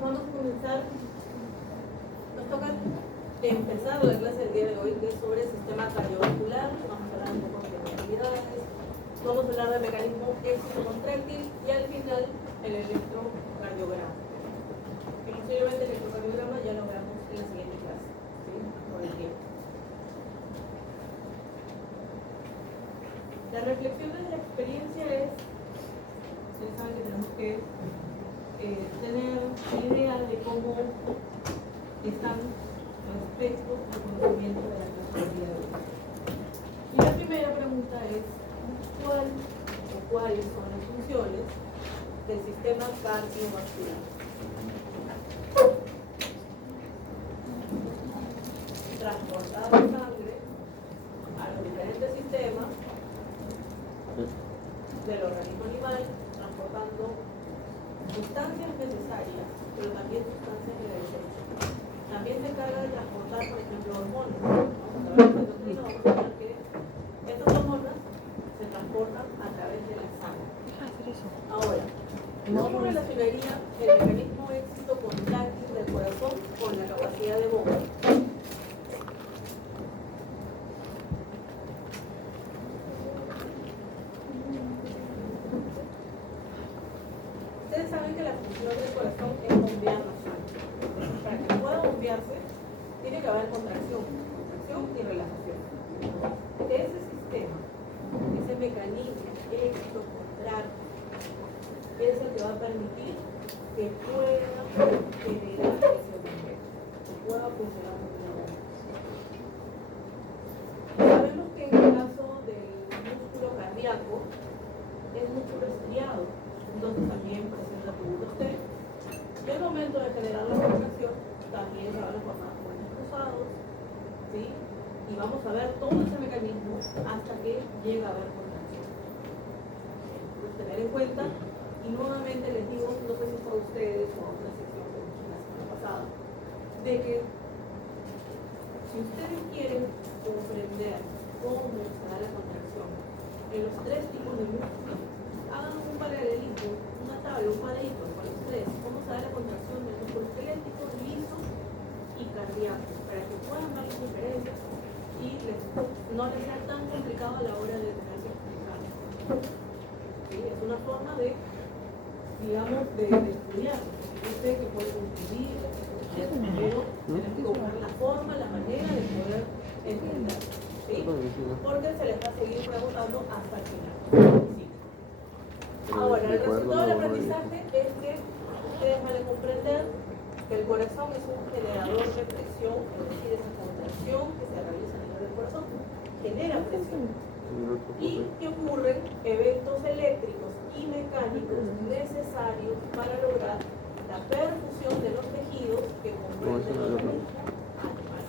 Vamos a comenzar. Nos toca empezar la clase del día de hoy, que es sobre el sistema cardiovascular. Vamos a hablar un poco de actividades, vamos a hablar del mecanismo éxito-contráctil y al final el electrocardiograma. Que posiblemente el electrocardiograma ya lo veamos en la siguiente clase, ¿sí? Por el tiempo. La reflexión de la experiencia es, ustedes saben que tenemos que tener idea de cómo están respecto al conocimiento de la clase del día de hoy. Y la primera pregunta es, ¿cuál o cuáles son las funciones del sistema cardiovascular? Transportar la sangre a los diferentes sistemas del organismo animal, transportando sustancias necesarias, pero también sustancias de desecho. También se encarga de transportar, por ejemplo, hormonas. Vamos a ver en el doctrino, vamos a ver que estas hormonas se transportan a través de la sangre. Ahora, ¿cómo relacionaría el mecanismo éxito-contráctil del corazón con la capacidad de bomba? Ustedes saben que la función del corazón es bombear la sangre. Para que pueda bombearse, tiene que haber contracción y relajación. Ese sistema, ese mecanismo éxito-contráctil, es el que va a permitir que pueda generar ese bombeo, que pueda funcionar como una bomba. Sabemos que en el caso del músculo cardíaco, es músculo estriado. Entonces también presenta tributos T. Y al momento de generar la contracción, también se van a formar puentes cruzados, ¿sí? Y vamos a ver todo ese mecanismo hasta que llega a haber contracción. Entonces, tener en cuenta, y nuevamente les digo, no sé si fue a ustedes o a otra sección de la semana pasada, de que si ustedes quieren comprender cómo se da la contracción en los tres tipos de músculos, hagan un paralelismo, una tabla, un cuadrito con los tres, cómo se da la contracción del músculo esquelético, liso y cardíaco, para que puedan ver las diferencias y no les sea tan complicado a la hora de tener que explicar. ¿Sí? Es una forma de, digamos, de estudiar. Yo sé que puede confundir, pero tenemos que buscar la forma, la manera de poder entender. ¿Sí? Porque se les va a seguir preguntando hasta el final. ¿Sí? Ahora, el resultado del aprendizaje es que ustedes van a comprender que el corazón es un generador de presión, es decir, esa contracción que se realiza a nivel del corazón genera presión. Y que ocurren eventos eléctricos y mecánicos necesarios para lograr la perfusión de los tejidos que comprenden el organismo animal.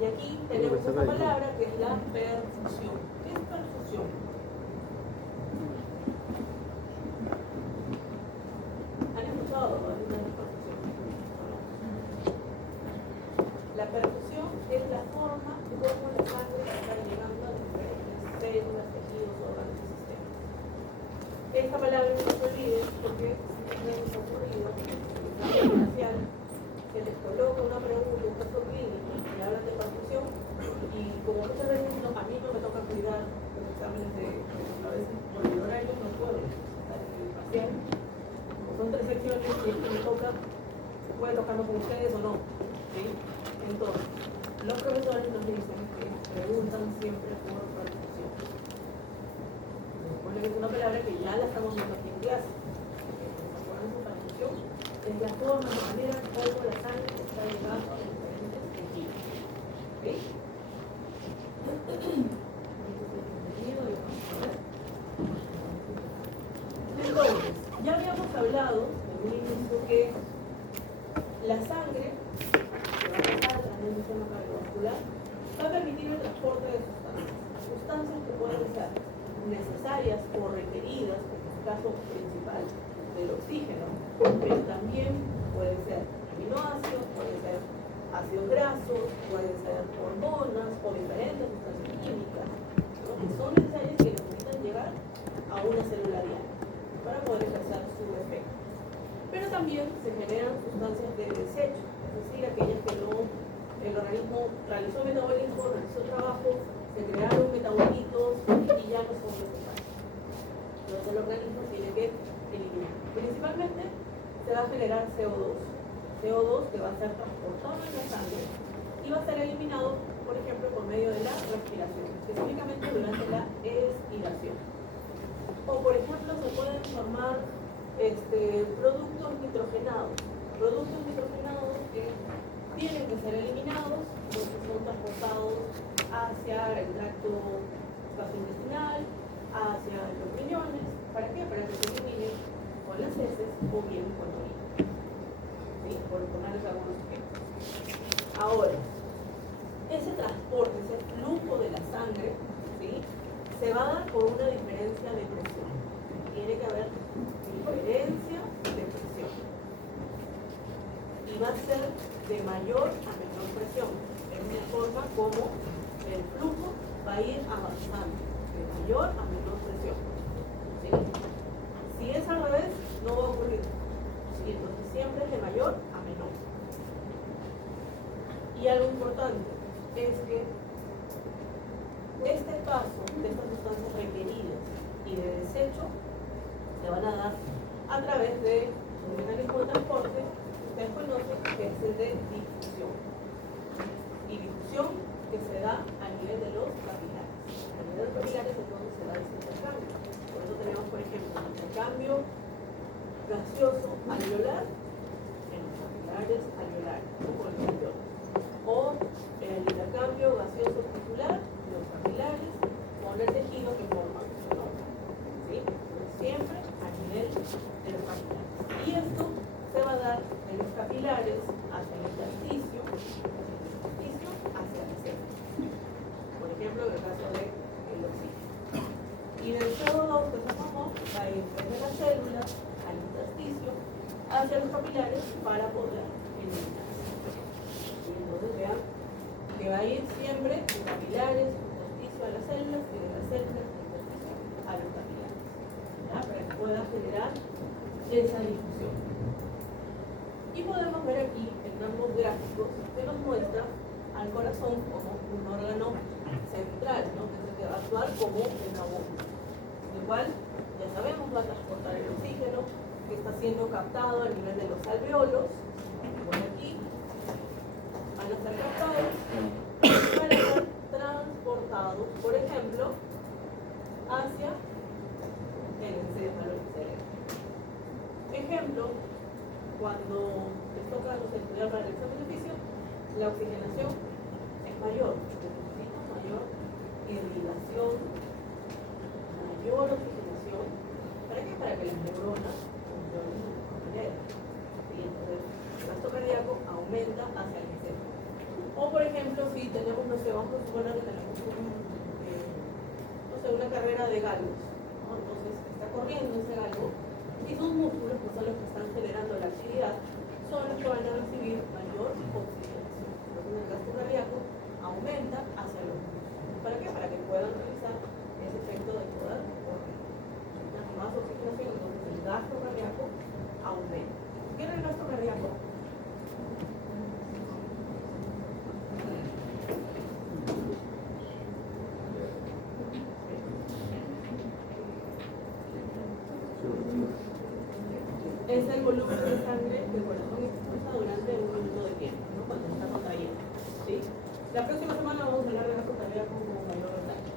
Y aquí tenemos esta palabra que es la perfusión. ¿Qué es perfusión? ¿Han escuchado alguna vez perfusión? La perfusión es la forma como la sangre está llegando a diferentes células, tejidos, órganos y sistemas. Esta palabra no se olvide porque no nos ha ocurrido en el examen facial se les coloca una pregunta, un caso clínico y hablan de perfusión y como muchas veces a mí no me toca cuidar los exámenes a veces por el horario no puedo estar en el facial. Son tres secciones y el que me toca puede tocarlo con ustedes o no. ¿Sí? Entonces, los profesores nos dicen que preguntan siempre por perfusión. Se supone que es una palabra que ya la estamos viendo aquí en clase. ¿Se acuerdan de perfusión? Es la forma, la manera como la sangre está llegando a diferentes tejidos. ¿Sí? Entonces, ya habíamos hablado en un inicio que la sangre va a permitir el transporte de sustancias que pueden ser necesarias o requeridas, en este caso principal, del oxígeno, pero también pueden ser aminoácidos, pueden ser ácidos grasos, pueden ser hormonas o diferentes sustancias químicas, ¿no?, que son necesarias y que necesitan llegar a una célula diaria para poder ejercer su efecto. Pero también se generan sustancias de desecho, es decir, aquellas que el organismo realizó metabolismo, realizó trabajo, se crearon metabolitos y ya no son necesarios. Entonces el organismo tiene que eliminar. Principalmente se va a generar CO2 que va a ser transportado en la sangre y va a ser eliminado, por ejemplo, por medio de la respiración, específicamente durante la expiración. O por ejemplo, se pueden formar productos nitrogenados que tienen que ser eliminados, porque son transportados hacia el tracto gastrointestinal, hacia los riñones. ¿Para qué? Para que se eliminen con las heces o bien con orina. ¿Sí? Por ponerles algunos ejemplos. Ahora, ese transporte, ese flujo de la sangre, ¿sí?, se va a dar por una diferencia de presión. Tiene que haber diferencia de presión. Y va a ser de mayor a menor presión. Es una forma como el flujo va a ir avanzando, de mayor a menor presión. ¿Sí? Si es al revés, no va a ocurrir. ¿Sí? Entonces siempre es de mayor a menor. Y algo importante es que este paso de estas sustancias requeridas y de desecho se van a dar a través de un mecanismo de transporte que ustedes conocen, que es el de difusión. Y difusión que se da a nivel de los capilares. A nivel de los capilares es donde se da ese intercambio. Por eso tenemos, por ejemplo, el intercambio gaseoso alveolar en los capilares alveolares, como el alveolos. O el intercambio gaseoso tisular en los capilares con el tejido que forma su nombre. ¿Sí? Entonces, siempre a nivel de los capilares. Y esto se va a dar de los capilares hacia el intersticio hacia la célula. Por ejemplo, en el caso del oxígeno. Y del CO2 que se formó va a ir desde la célula al intersticio hacia los capilares para poder eliminarse. Y entonces vean que va a ir siempre de capilares, intersticio a las células y de las células, intersticio a los capilares. ¿Ya? Para que pueda generar esa difusión. Y podemos ver aquí en ambos gráficos que nos muestra al corazón como un órgano central, ¿no?, que es el que va a actuar como una bomba, el cual, ya sabemos, va a transportar el oxígeno que está siendo captado a nivel de los alveolos, por aquí, van a ser captados y van a ser transportados, por ejemplo, hacia el encéfalo del cerebro. Ejemplo, cuando les toca a los estudiantes para el examen de física, la oxigenación es mayor, necesita mayor irrigación, mayor oxigenación. ¿Para qué? Para que las neuronas funcionen de mejor manera. Y entonces el gasto cardíaco aumenta hacia el encéfalo. O por ejemplo, si tenemos, no sé, vamos a suponer que tenemos una carrera de galgos, ¿no? Entonces está corriendo ese galgo y sus músculos, que son los que están generando la actividad, son los que van a recibir mayor oxigenación. Entonces el gasto cardíaco aumenta hacia los músculos. ¿Para qué? Para que puedan realizar ese efecto de poder correr. Mientras más oxigenación, entonces el gasto cardíaco aumenta. ¿Qué es el gasto cardíaco? Es el volumen de sangre que el corazón expulsa durante un minuto de tiempo, ¿no?, cuando está contrayendo. ¿Sí? La próxima semana vamos a hablar de gasto cardíaco como mayor detalle.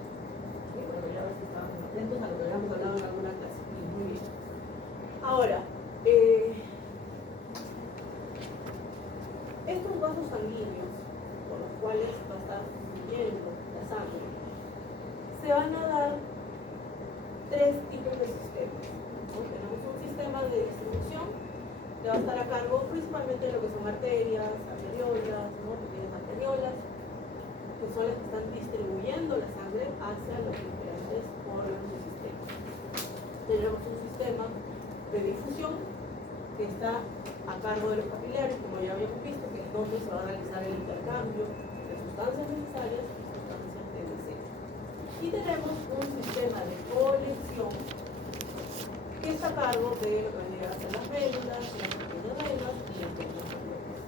¿Sí? Pero ya a ver si están atentos a lo que habíamos hablado en alguna clase. Muy bien. Ahora, estos vasos sanguíneos por los cuales va a estar fluyendo la sangre, se van a dar tres tipos de sistemas. Tenemos un sistema de distribución que va a estar a cargo principalmente de lo que son arterias, arteriolas, ¿no?, pequeñas arteriolas, que son las que están distribuyendo la sangre hacia los diferentes órganos del sistema. Tenemos un sistema de difusión que está a cargo de los capilares, como ya habíamos visto, que es donde se va a realizar el intercambio de sustancias necesarias y sustancias de deseo. Y tenemos un sistema de colección que está a cargo de lo que vendría a ser las médulas, las pequeñas venas y las pequeñas venas.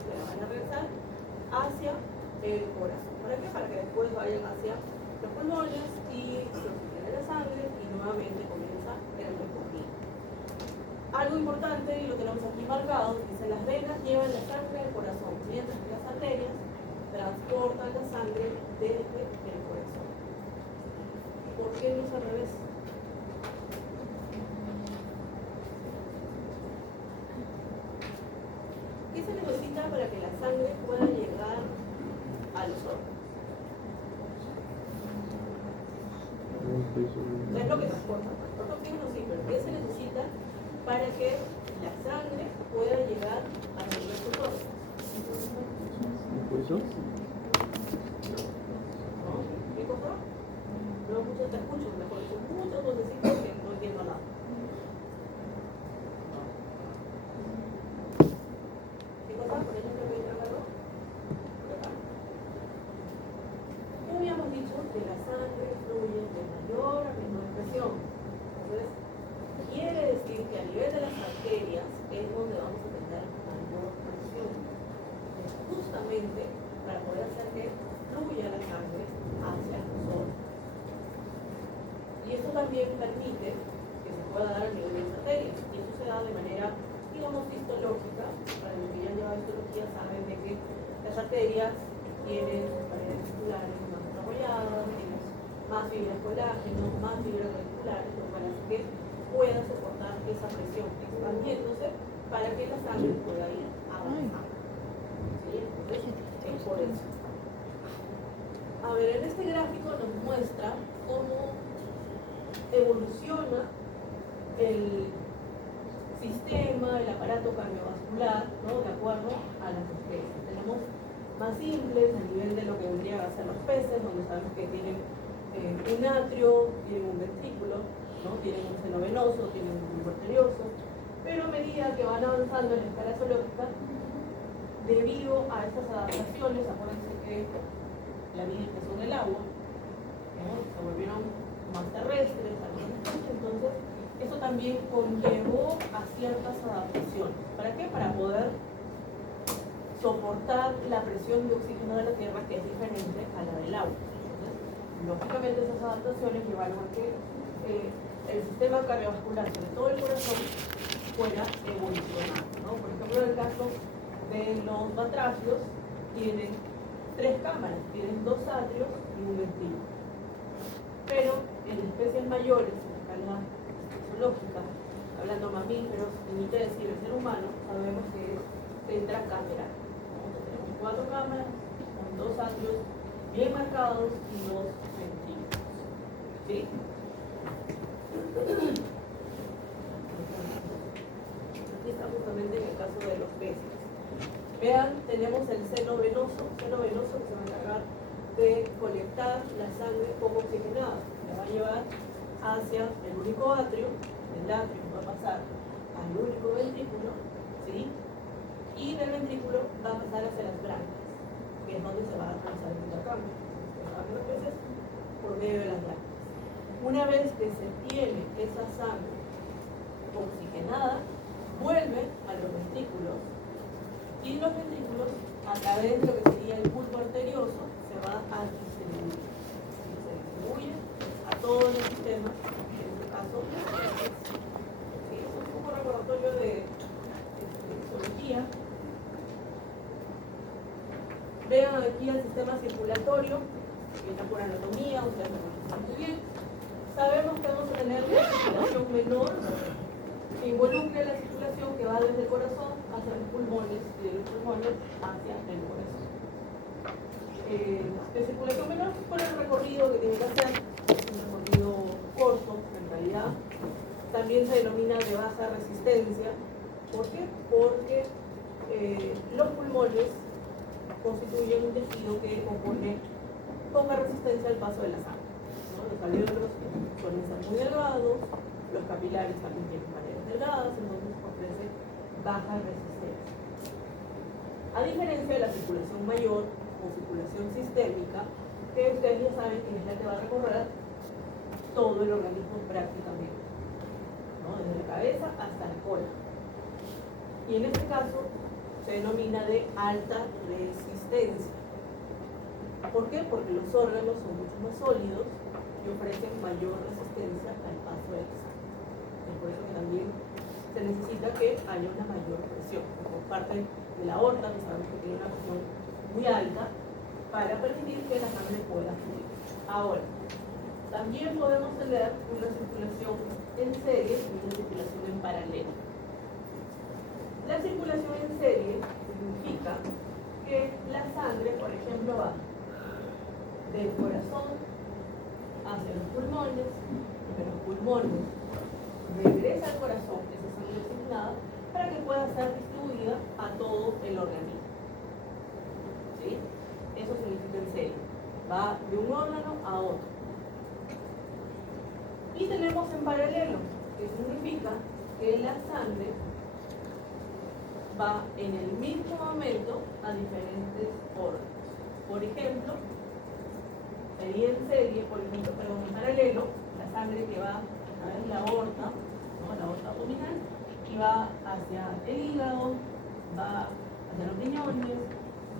Se van a regresar hacia el corazón. ¿Para qué? Para que después vayan hacia los pulmones y se oxigene la sangre y nuevamente comienza el recorrido. Algo importante, y lo tenemos aquí marcado, dice: las venas llevan la sangre al corazón, mientras que las arterias transportan la sangre desde el corazón. ¿Por qué no es al revés? ¿Qué se necesita para que la sangre pueda llegar a los órganos? No es lo que transporta, transporta oxígeno sí, pero ¿qué se necesita para que la sangre pueda llegar a los diversos órganos? ¿No? ¿Qué cosa? No mucho te escucho, mejor son muchos vocecitos que no entiendo nada. ¿Qué cosa? Por ejemplo, voy a trabajarlo. Ya habíamos dicho que la sangre fluye de mayor a menor presión. Entonces, quiere decir que a nivel de las arterias es donde vamos a tener mayor presión. Justamente para poder hacer que fluya la sangre hacia los órganos. Y esto también permite que se pueda dar a nivel de las arterias. Y eso se da de manera, digamos, histológica. Para los que ya han llevado histología saben de que las arterias tienen paredes musculares más desarrolladas, tienen más fibras colágeno, más fibras reticulares, lo cual hace que pueda soportar esa presión expandiéndose para que la sangre pueda ir avanzando. ¿Sí? Entonces, es por eso. A ver, en este gráfico nos muestra cómo evoluciona el sistema, el aparato cardiovascular, ¿no? De acuerdo a las especies. Tenemos más simples a nivel de lo que vendrían a ser los peces, donde sabemos que tienen un atrio, tienen un ventrículo, ¿no? Tienen un seno venoso, tienen un bulbo arterioso, pero a medida que van avanzando en la escala zoológica, debido a estas adaptaciones, acuérdense que la vida empezó en el agua, ¿no? Se volvieron más terrestres, entonces eso también conllevó a ciertas adaptaciones. ¿Para qué? Para poder soportar la presión de oxígeno de la tierra, que es diferente a la del agua. Entonces, lógicamente esas adaptaciones llevaron a que el sistema cardiovascular, sobre todo el corazón, fuera evolucionando, ¿no? Por ejemplo, en el caso de los batracios, tienen 3 cámaras, tienen 2 atrios y un ventrículo. Pero en especies mayores, en escala zoológica, hablando mamíferos, ni qué decir el ser humano, sabemos que es tetracameral. Tenemos 4 cámaras con 2 atrios bien marcados y 2 ventrículos. ¿Sí? Aquí está justamente en el caso de los peces. Vean, tenemos el seno venoso que se va a encargar de colectar la sangre poco oxigenada. La va a llevar hacia el único atrio, el atrio va a pasar al único ventrículo, ¿sí? Y del ventrículo va a pasar hacia las branquias, que es donde se va a realizar el intercambio. Los peces por medio de las branquias. Una vez que se tiene esa sangre oxigenada, vuelve a los ventrículos y los ventrículos, a través de lo que sería el bulbo arterioso, se va a distribuir. Y se distribuye a todos los sistemas, en este caso, ¿sí? Es un poco recordatorio de histología. Vean aquí el sistema circulatorio, que está por anatomía, ustedes lo conocen muy bien. Sabemos que vamos a tener una circulación menor que involucre la circulación que va desde el corazón hacia los pulmones y de los pulmones hacia el corazón. De circulación menor por el recorrido que tiene que hacer, es un recorrido corto en realidad. También se denomina de baja resistencia. ¿Por qué? Porque los pulmones constituyen un tejido que opone poca resistencia al paso de la sangre, ¿no? Los alvéolos suelen ser muy delgados, los capilares también tienen paredes delgadas, entonces ofrece baja resistencia. A diferencia de la circulación mayor o circulación sistémica, que ustedes ya saben que es la que va a recorrer todo el organismo prácticamente, ¿no? Desde la cabeza hasta la cola. Y en este caso se denomina de alta resistencia. ¿Por qué? Porque los órganos son mucho más sólidos y ofrecen mayor resistencia al paso de la sangre. Es por eso que también se necesita que haya una mayor presión por parte de la aorta, que sabemos que tiene una presión muy alta, para permitir que la sangre pueda fluir. Ahora, también podemos tener una circulación en serie y una circulación en paralelo. La circulación en serie significa que la sangre, por ejemplo, va del corazón hacia los pulmones, de los pulmones regresa al corazón esa sangre oxigenada para que pueda ser distribuida a todo el organismo. ¿Sí? Eso significa en serie. Va de un órgano a otro. Y tenemos en paralelo, que significa que la sangre va en el mismo momento a diferentes órganos. Por ejemplo, sería en serie, perdón, en paralelo, la sangre que va a través de la aorta, ¿no? La aorta abdominal, y va hacia el hígado, va hacia los riñones,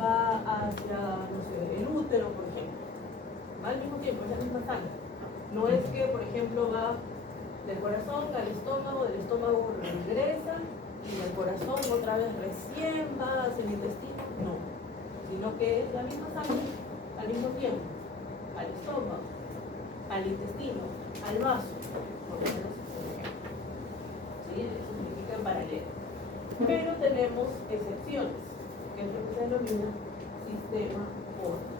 va hacia, no sé, el útero, por ejemplo. Va al mismo tiempo, es la misma sangre. No es que, por ejemplo, va del corazón al estómago, del estómago regresa, y del corazón otra vez recién va hacia el intestino, no, sino que es la misma sangre al mismo tiempo, al estómago, al intestino, al vaso, por lo menos, ¿sí? Eso significa en paralelo. Pero tenemos excepciones, que es lo que se denomina sistema porta,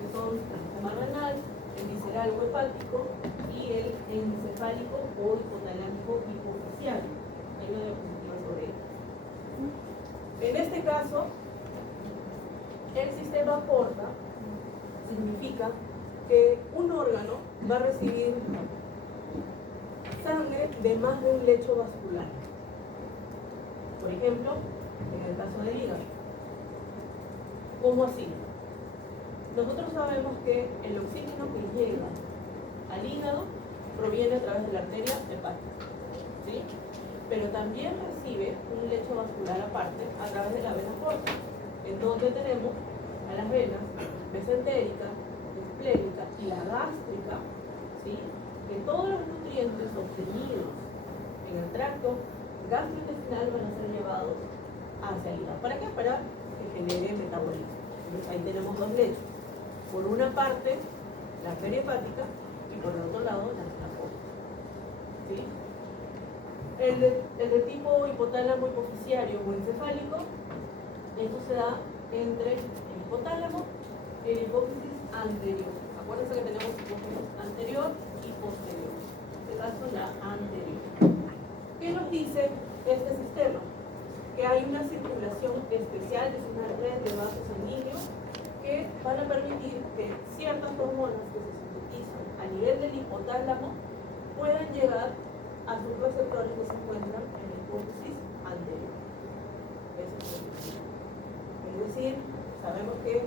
que son el sistema renal, el visceral o hepático y el encefálico o hipotalámico hipofisiario. Hay una diapositiva sobre ello. En este caso, el sistema porta significa que un órgano va a recibir sangre de más de un lecho vascular. Por ejemplo, en el caso del hígado. ¿Cómo así? Nosotros sabemos que el oxígeno que llega al hígado proviene a través de la arteria hepática, ¿sí? Pero también recibe un lecho vascular aparte a través de la vena porta, en donde tenemos a las venas mesentérica, esplénica y la gástrica, ¿sí? Que todos los nutrientes obtenidos en el tracto gastrointestinal van a ser llevados hacia el hígado. ¿Para qué? Para que genere metabolismo. Entonces ahí tenemos dos lechos. Por una parte, la arteria hepática y por el otro lado, la vena porta, ¿sí? El de tipo hipotálamo hipofisiario o encefálico, esto se da entre el hipotálamo y la hipófisis anterior. Acuérdense que tenemos hipófisis anterior y posterior. En este caso, la anterior. ¿Qué nos dice este sistema? Que hay una circulación especial, es una red de vasos sanguíneos que van a permitir que ciertas hormonas que se sintetizan a nivel del hipotálamo puedan llegar a sus receptores que se encuentran en la hipófisis anterior. Eso es decir, sabemos que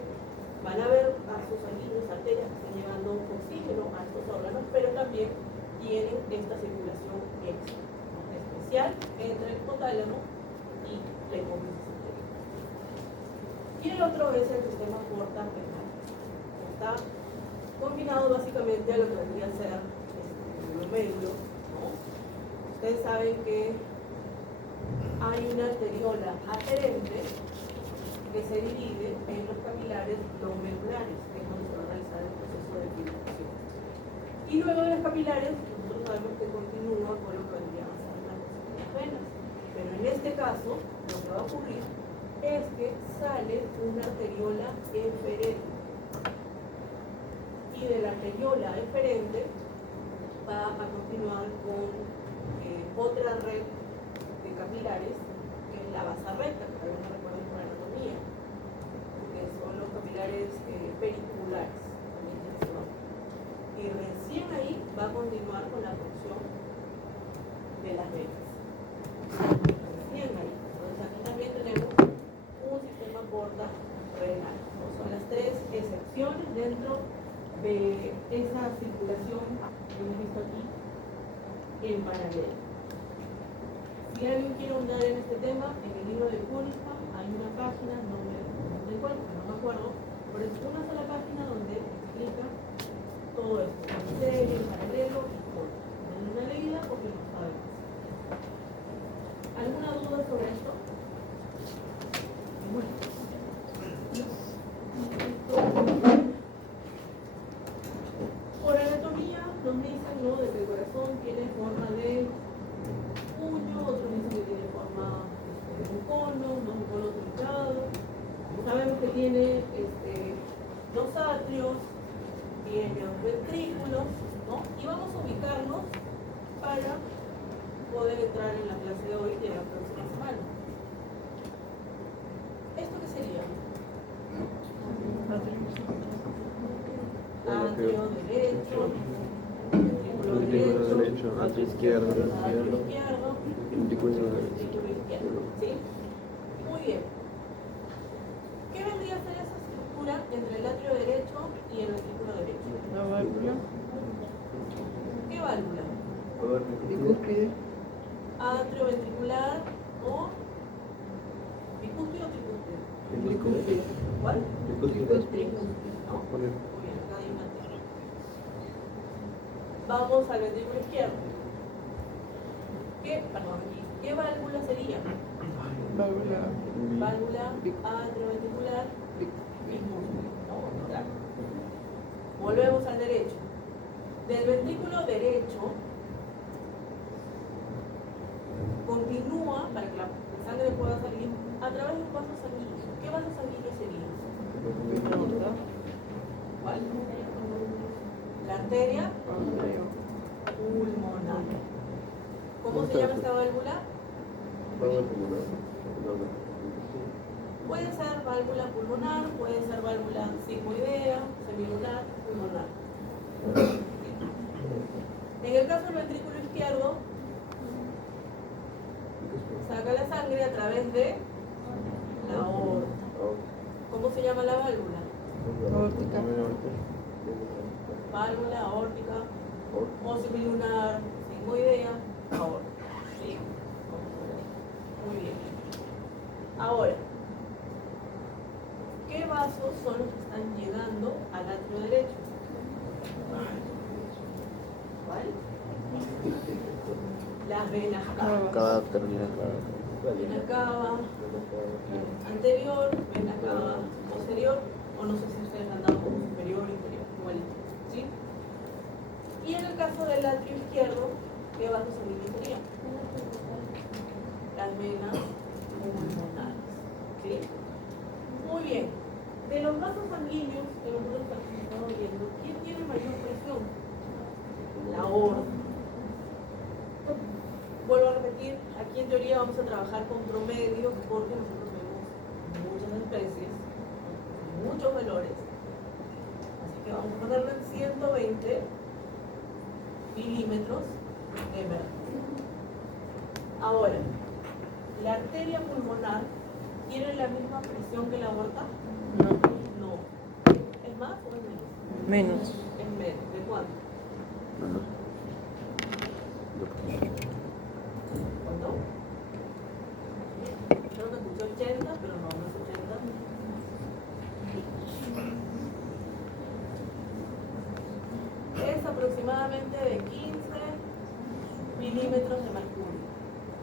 van a haber vasos sanguíneos, arterias que están llevando oxígeno a estos órganos, pero también tienen esta circulación extra, ¿no? Especial entre el hipotálamo y la hipófisis anterior. Y el otro es el sistema porta renal. Está combinado básicamente a lo que vendría a ser el glomérulo, ¿no? Ustedes saben que hay una arteriola aferente que se divide en los capilares glomerulares, que es donde se va a realizar el proceso de filtración. Y luego de los capilares, nosotros sabemos que continúa con lo que vendría a ser las venas. Pero en este caso, lo que va a ocurrir es que sale una arteriola eferente. Y de la arteriola eferente va a continuar con otra red de capilares, que es la basa recta, que también recuerden por anatomía. continuar con la función de las venas. Bien, ahí. Entonces aquí también tenemos un sistema porta renal. Son las tres excepciones dentro de esa circulación que hemos visto aquí en paralelo. Si alguien quiere ahondar en este tema, en el libro de Púnica hay una página, no me acuerdo, pero es una sola página donde explica todo esto, en serie, en paralelo y todo. En una leída porque no sabemos. ¿Alguna duda sobre esto? Bueno. Por anatomía nos dicen, ¿no?, de que el corazón tiene forma de puño, otros dicen que tiene forma de un cono truncado. Sabemos que tiene dos atrios, tiene dos ventrículos, ¿no? Y vamos a ubicarnos para poder entrar en la clase de hoy y de la próxima semana. ¿Esto qué sería? Atrio derecho, ventrículo derecho, atrio izquierdo, ventrículo izquierdo. ¿Sí? Muy bien. ¿Qué vendría a ser esa estructura entre el atrio derecho y el ventrículo derecho? La válvula. ¿Qué válvula? Bicúspide. Atrio ventricular o bicúspide o tricúspide. Bicúspide. ¿Cuál? Tricúspide. ¿No? Muy bien, acá hay una T. Vamos al ventrículo izquierdo. ¿Qué válvula sería? Válvula. Válvula atrioventricular bicúspide. ¿No? Otra. Volvemos al derecho. Del ventrículo derecho continúa, para que la sangre pueda salir, a través de los vasos sanguíneos. ¿Qué vasos sanguíneos serían? ¿Cuál? La arteria pulmonar. ¿Cómo se llama esta válvula? Puede ser válvula pulmonar, puede ser válvula sigmoidea, semilunar, pulmonar. En el caso del ventrículo izquierdo, saca la sangre a través de la aorta. ¿Cómo se llama la válvula? Aórtica. Válvula aórtica o semilunar, sigmoidea, aorta. ¿Sí? Muy bien. Ahora, ¿qué vasos son los que están llegando al atrio derecho? ¿Cuál? Las venas cava. Vena cava anterior, vena cava posterior, o no sé si ustedes han dado como superior o inferior, igualito, ¿sí? Y en el caso del atrio izquierdo, ¿qué vasos sanguíneos serían? Las venas pulmonares, ¿sí? Muy bien. De los vasos sanguíneos que nosotros estamos viendo, ¿quién tiene mayor presión? La aorta. Vuelvo a repetir, aquí en teoría vamos a trabajar con promedios porque nosotros vemos muchas especies, muchos valores. Así que vamos a ponerlo en 120 milímetros de mercurio. Ahora, ¿la arteria pulmonar tiene la misma presión que la aorta? No. ¿Es más o es menos? Menos. Es menos. ¿De cuánto? ¿Cuánto? Creo que escuché 80, pero no es 80. Es aproximadamente de 15 milímetros de mercurio.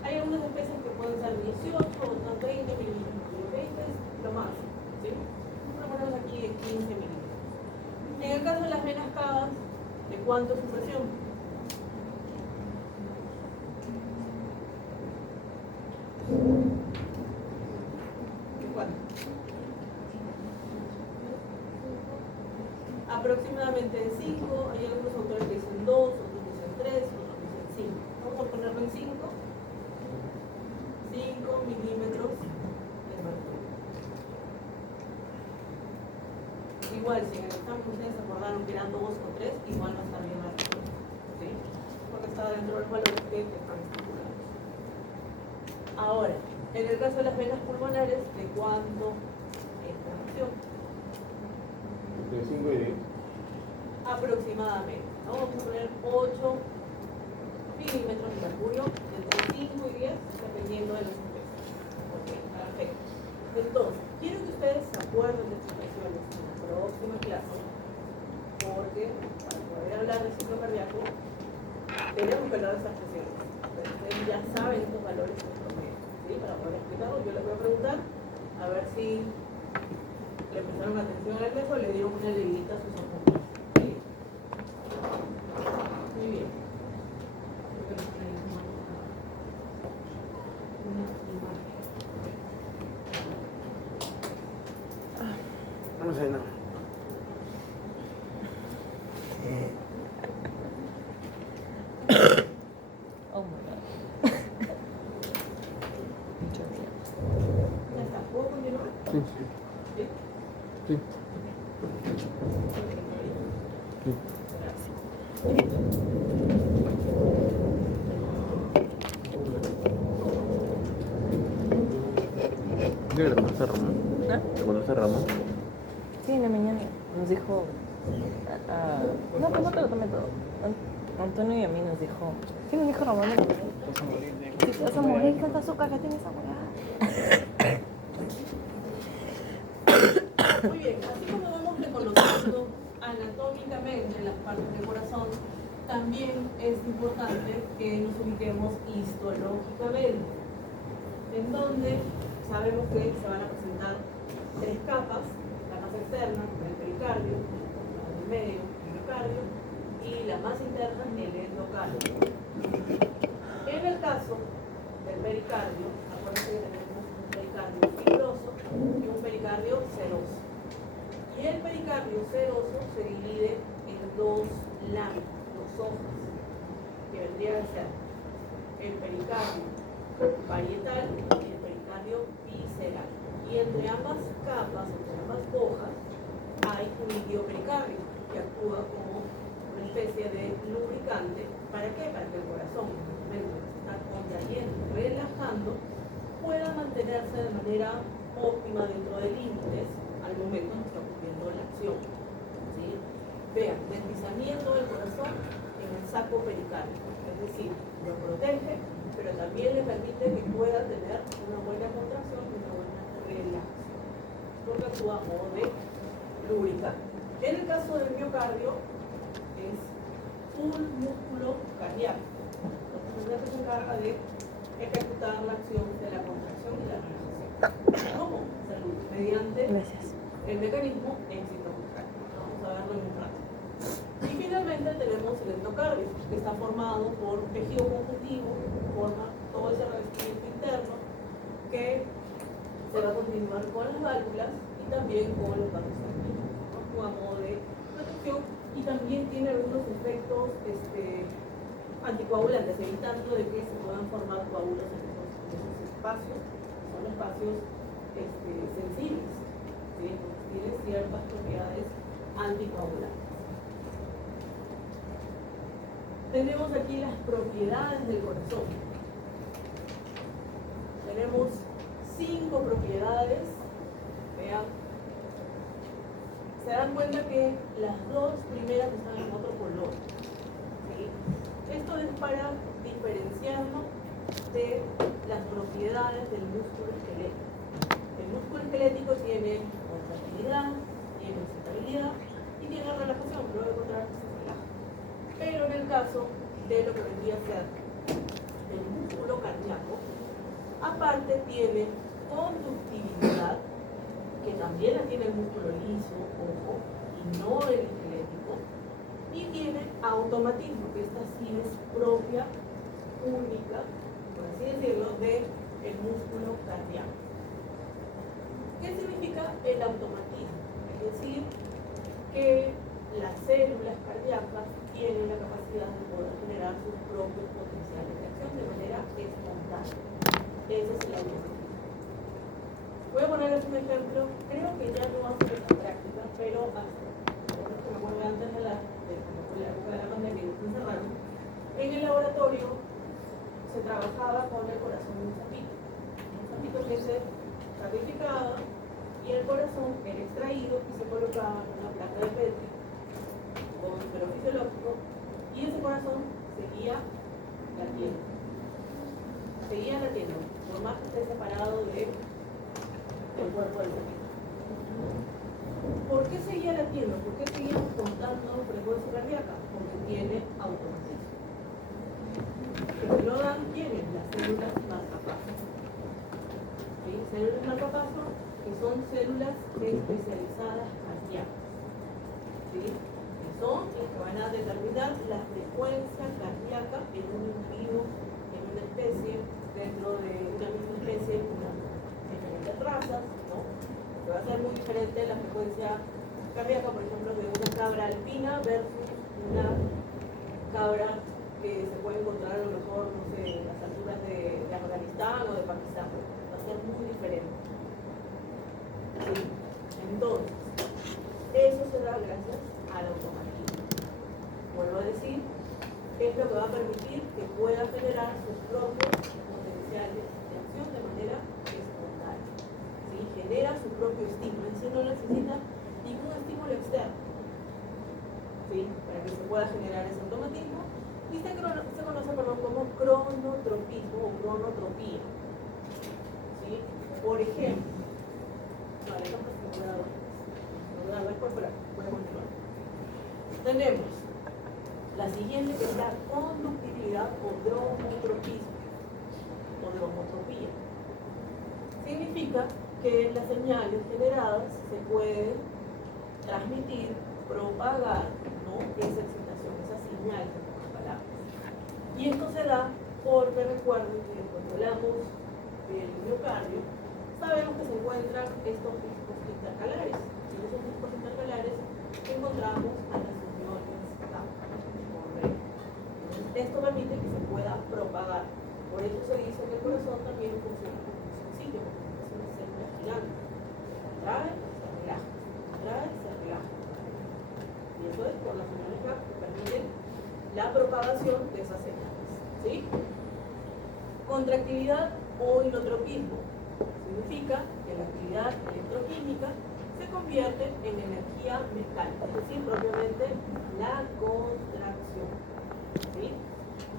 Hay algunas especies que pueden ser 18, otras 20 milímetros. 20 es lo máximo, ¿sí? Vamos a ponerlo aquí de 15 milímetros. En el caso de las venas cavas, ¿de cuánto es su presión? ¿De cuánto? Aproximadamente de 5. Hay algunos autores que dicen 2, otros dicen 3, otros dicen 5. Vamos a ponerlo en 5. 5 milímetros de mercurio. Igual, si en el examen ustedes acordaron que eran 2 o 3, igual va a estar bien la respuesta, ¿sí? está dentro de los valores que están estipulados. Ahora, en el caso de las venas pulmonares, ¿de cuánto es la presión? De 5 y 10. Aproximadamente. Vamos a poner 8 milímetros de mercurio, entre 5 y 10, dependiendo de los especies. Ok, perfecto. Entonces, quiero que ustedes se acuerden de estas presiones en la próxima clase, porque para poder hablar de ciclo cardíaco, tenemos que hablar de estas presiones. Pero ustedes ya saben estos valores en promedio, ¿sí? Para poder explicarlo, yo les voy a preguntar, a ver si le prestaron atención al exceso o le dieron una leidita a sus apuntes. ¿Sí? Muy bien. Vamos a ir, no. Oh my god. Muchas gracias. Ya está, ¿puedo continuar? Sí. ¿Sí? Sí. Sí. ¿De conoces a Ramón? ¿Ah? ¿De conoces a Ramón? Sí, en la mañana nos dijo. No, pues no te lo tomé todo. Antonio y a mí nos dijo. ¿Qué nos dijo Ramón? Si te vas a morir, tanta azúcar que tiene esa weá. Muy bien, así como vamos reconociendo anatómicamente las partes del corazón, también es importante que nos ubiquemos histológicamente, en donde sabemos que se van a presentar 3 capas: la más externa, el pericardio, la del medio, el miocardio, y la más interna, el endocardio. En el caso del pericardio, acuérdense que tenemos un pericardio fibroso y un pericardio seroso. Y el pericardio seroso se divide en 2 láminas, 2 hojas, que vendrían a ser el pericardio parietal y el pericardio visceral. Y entre ambas capas, entre ambas hojas, hay un líquido pericardio que actúa como una especie de lubricante. ¿Para qué? Para que el corazón, en el momento que se está contrayendo, relajando, pueda mantenerse de manera óptima dentro de límites al momento en que está ocurriendo la acción. ¿Sí? Vean, deslizamiento del corazón en el saco pericárdico, es decir, lo protege, pero también le permite que pueda tener una buena contracción y una buena relajación, porque actúa a modo de lubricante. En el caso del miocardio, es un músculo cardíaco, entonces es que se encarga de ejecutar la acción de la contracción y la relajación. ¿Cómo? Salud, mediante Gracias. el mecanismo excitocontráctil. Vamos a verlo en un rato. Y finalmente tenemos el endocardio, que está formado por tejido conjuntivo, forma todo ese revestimiento interno que se va a continuar con las válvulas y también con los vasos sanguíneos, ¿no? A modo de protección, y también tiene algunos efectos anticoagulantes, evitando de que se puedan formar coágulos en esos espacios, que son espacios sensibles, ¿sí? Porque tiene ciertas propiedades anticoagulantes. Tenemos aquí las propiedades del corazón. Tenemos 5 propiedades. Vean. Se dan cuenta que las 2 primeras están en otro color. ¿Sí? Esto es para diferenciarnos de las propiedades del músculo esquelético. El músculo esquelético tiene contractilidad, tiene excitabilidad y tiene relajación, luego de contraer se relaja. Pero en el caso de lo que vendría a ser el músculo cardíaco, aparte tiene conductividad, que también la tiene el músculo liso, ojo, y no el esquelético, y tiene automatismo, que esta sí es propia, única, por así decirlo, del músculo cardíaco. ¿Qué significa el automatismo? Es decir, que las células cardíacas tienen la capacidad de poder generar sus propios potenciales de acción de manera espontánea. Ese es el automatismo. Voy a ponerles un ejemplo, creo que ya no hace esta práctica, pero hasta, por lo que me acuerdo antes de cuando fue la época de la pandemia y nos encerraron, En el laboratorio se trabajaba con el corazón de un sapito que se sacrificaba y el corazón era extraído y se colocaba en una placa de Petri con un suero fisiológico y ese corazón seguía latiendo. Por más que esté separado del cuerpo del sapito. ¿Por qué seguía latiendo? ¿Por qué seguíamos contando frecuencia cardíaca? Porque tiene automatismo. Que lo dan, tienen las células marcapasos. ¿Sí? Células marcapasos que son células especializadas cardíacas. ¿Sí? Que son las que van a determinar la frecuencia cardíaca en un individuo, en una especie, dentro de una misma especie, diferentes razas, ¿no? Que va a ser muy diferente la frecuencia cardíaca, por ejemplo, de una cabra alpina versus una cabra que se puede encontrar a lo mejor, no sé, en las alturas de Afganistán o de Pakistán. Va a ser muy diferente. ¿Sí? Entonces, eso se da gracias al automatismo. Vuelvo a decir, es lo que va a permitir que pueda generar sus propios potenciales de acción de manera espontánea. ¿Sí? Genera su propio estímulo, es decir, no necesita ningún estímulo externo. ¿Sí? Para que se pueda generar ese automatismo. Y se conoce como cronotropismo o cronotropía. ¿Sí? Por ejemplo, tenemos la siguiente, que es la conductividad o dromotropismo o dromotropía. Significa que las señales generadas se pueden transmitir, propagar, ¿no? Esa excitación, esa señal, en otras palabras. Y esto se da porque recuerden que cuando hablamos del miocardio, sabemos que se encuentran estos discos intercalares. Y en esos discos intercalares encontramos a las uniones taupa. Esto permite que se pueda propagar. Por eso se dice que el corazón también funciona como un sencillo, porque es una célula gigante. Se contrae, se relaja, se contrae, se relaja. Y eso es por las uniones taupa que permiten la propagación de esas señales. ¿Sí? Contractividad o inotropismo. Significa que la actividad electroquímica se convierte en energía mecánica, es decir, propiamente la contracción, ¿sí?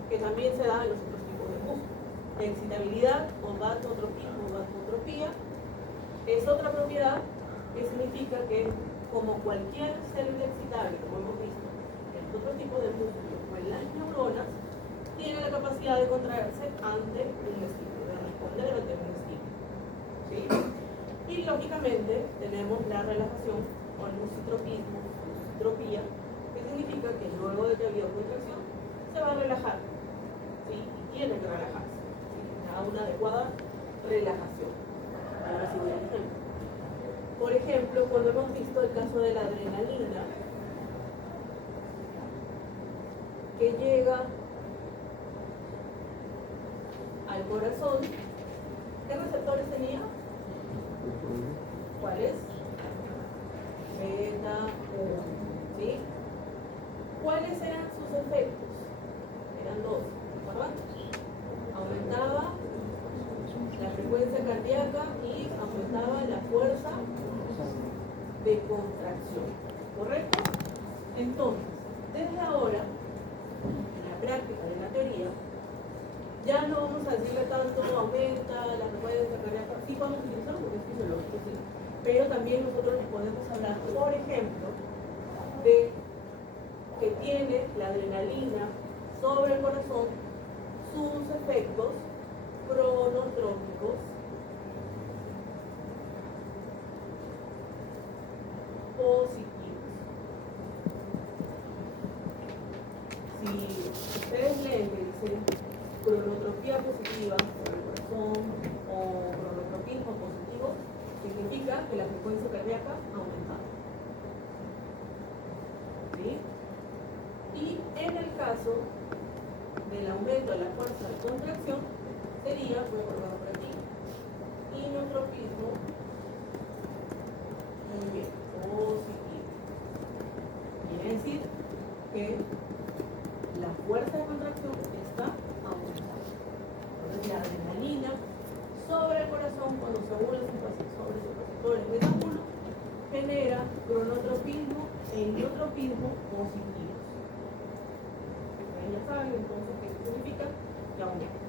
Que también se da en los otros tipos de músculos. Excitabilidad o vasotropismo o vasotropía es otra propiedad que significa que, como cualquier célula excitable, como hemos visto en los otros tipos de músculos o en las neuronas, tiene la capacidad de contraerse ante un estímulo, de responder ante un estímulo. ¿Sí? Y lógicamente tenemos la relajación o el musitropismo, musitropía, que significa que luego de que ha habido contracción se va a relajar, ¿sí? Y tiene que relajarse, ¿sí? Da una adecuada relajación. Ahora sí voy al ejemplo. Por ejemplo, cuando hemos visto el caso de la adrenalina, que llega al corazón, ¿qué receptores tenía? ¿Cuáles? Beta, ¿sí? ¿Cuáles eran sus efectos? Eran dos, ¿recuerdan? Aumentaba la frecuencia cardíaca y aumentaba la fuerza de contracción, ¿correcto? Entonces, desde ahora, en la práctica de la teoría, ya no vamos a decirle tanto aumenta la frecuencia cardíaca, sí podemos utilizarlo porque es fisiológico, sí. Pero también nosotros les podemos hablar, por ejemplo, de que tiene la adrenalina sobre el corazón sus efectos cronotrópicos positivos. Si ustedes leen que dice cronotropía positiva por el corazón o cronotropismo positivo, significa que la frecuencia cardíaca ha aumentado. ¿Sí? Y en el caso del aumento de la fuerza de contracción, sería, voy a colocar por aquí, inotropismo, muy bien, positivo. Quiere decir que la fuerza de contracción en neutropismo positivos. Ustedes ya saben entonces qué significa que aumenta.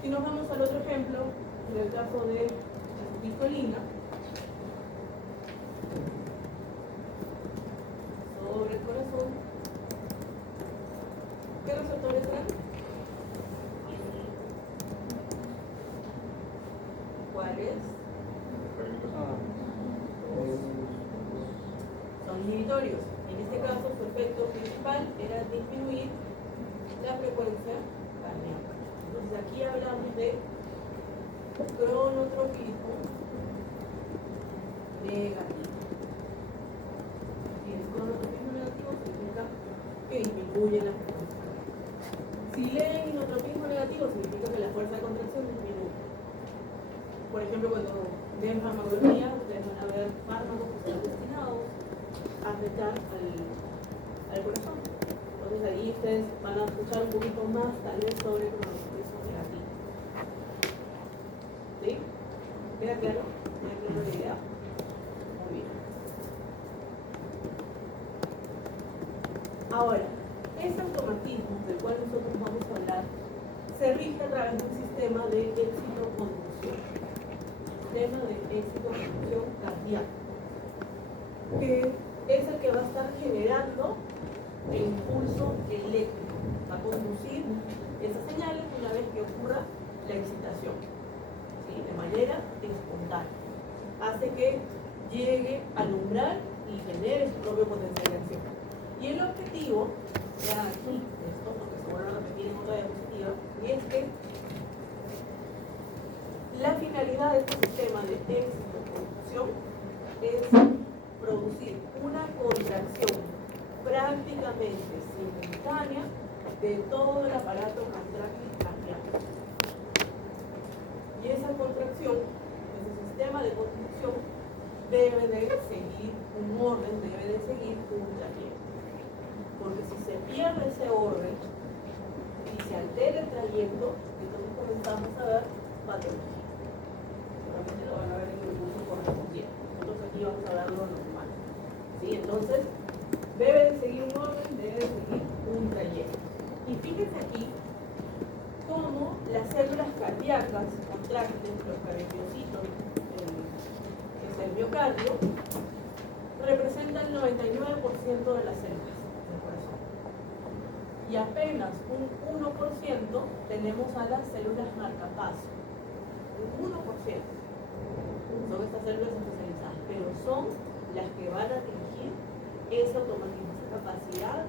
Si nos vamos al otro ejemplo, en el caso de acetilcolina, sobre el corazón, ¿qué receptores dan? ¿Cuáles? Son inhibitorios. En este caso, su efecto principal era disminuir la frecuencia cardíaca. Entonces, aquí hablamos de cronotropismo negativo. Y el cronotropismo negativo significa que disminuye la frecuencia cardíaca. Si leen inotropismo negativo, significa que la fuerza de contracción disminuye. Por ejemplo, cuando ven farmacología, ustedes van a ver fármacos que están destinados a afectar al corazón. Entonces ahí ustedes van a escuchar un poquito más tal vez sobre cronotropismo negativo. ¿Sí? ¿Queda claro? ¿Queda clara la idea? Muy bien. Ahora, este automatismo del cual nosotros vamos a hablar se rige a través de un sistema de éxito-conducción. Sistema de éxito-conducción cardíaco, que es el que va a estar generando el impulso eléctrico. Va a conducir esas señales una vez que ocurra la excitación, ¿sí? De manera espontánea. Hace que llegue al umbral y genere su propio potencial de acción. Y el objetivo, vean aquí esto, porque se vuelve a repetir en otra diapositiva, y es que la finalidad de este sistema de éxito-conducción es producir una contracción prácticamente simultánea de todo el aparato contráctil cardíaco. Y esa contracción, ese sistema de conducción, debe de seguir un orden, debe de seguir un trayecto. Porque si se pierde ese orden y se altera el trayecto, entonces comenzamos a ver patología. Seguramente lo van a ver en el curso correspondiente. Nosotros aquí vamos a ver lo normal. ¿Sí? Entonces, debe de seguir un orden, debe de seguir un trayecto. Y fíjense aquí cómo las células cardíacas contráctiles, los cardiocitos, que es el miocardio, representan el 99% de las células del corazón. Y apenas un 1% tenemos a las células marcapaso. Un 1%. Son estas células especializadas, pero son las que van a dirigir ese automatismo, esa capacidad,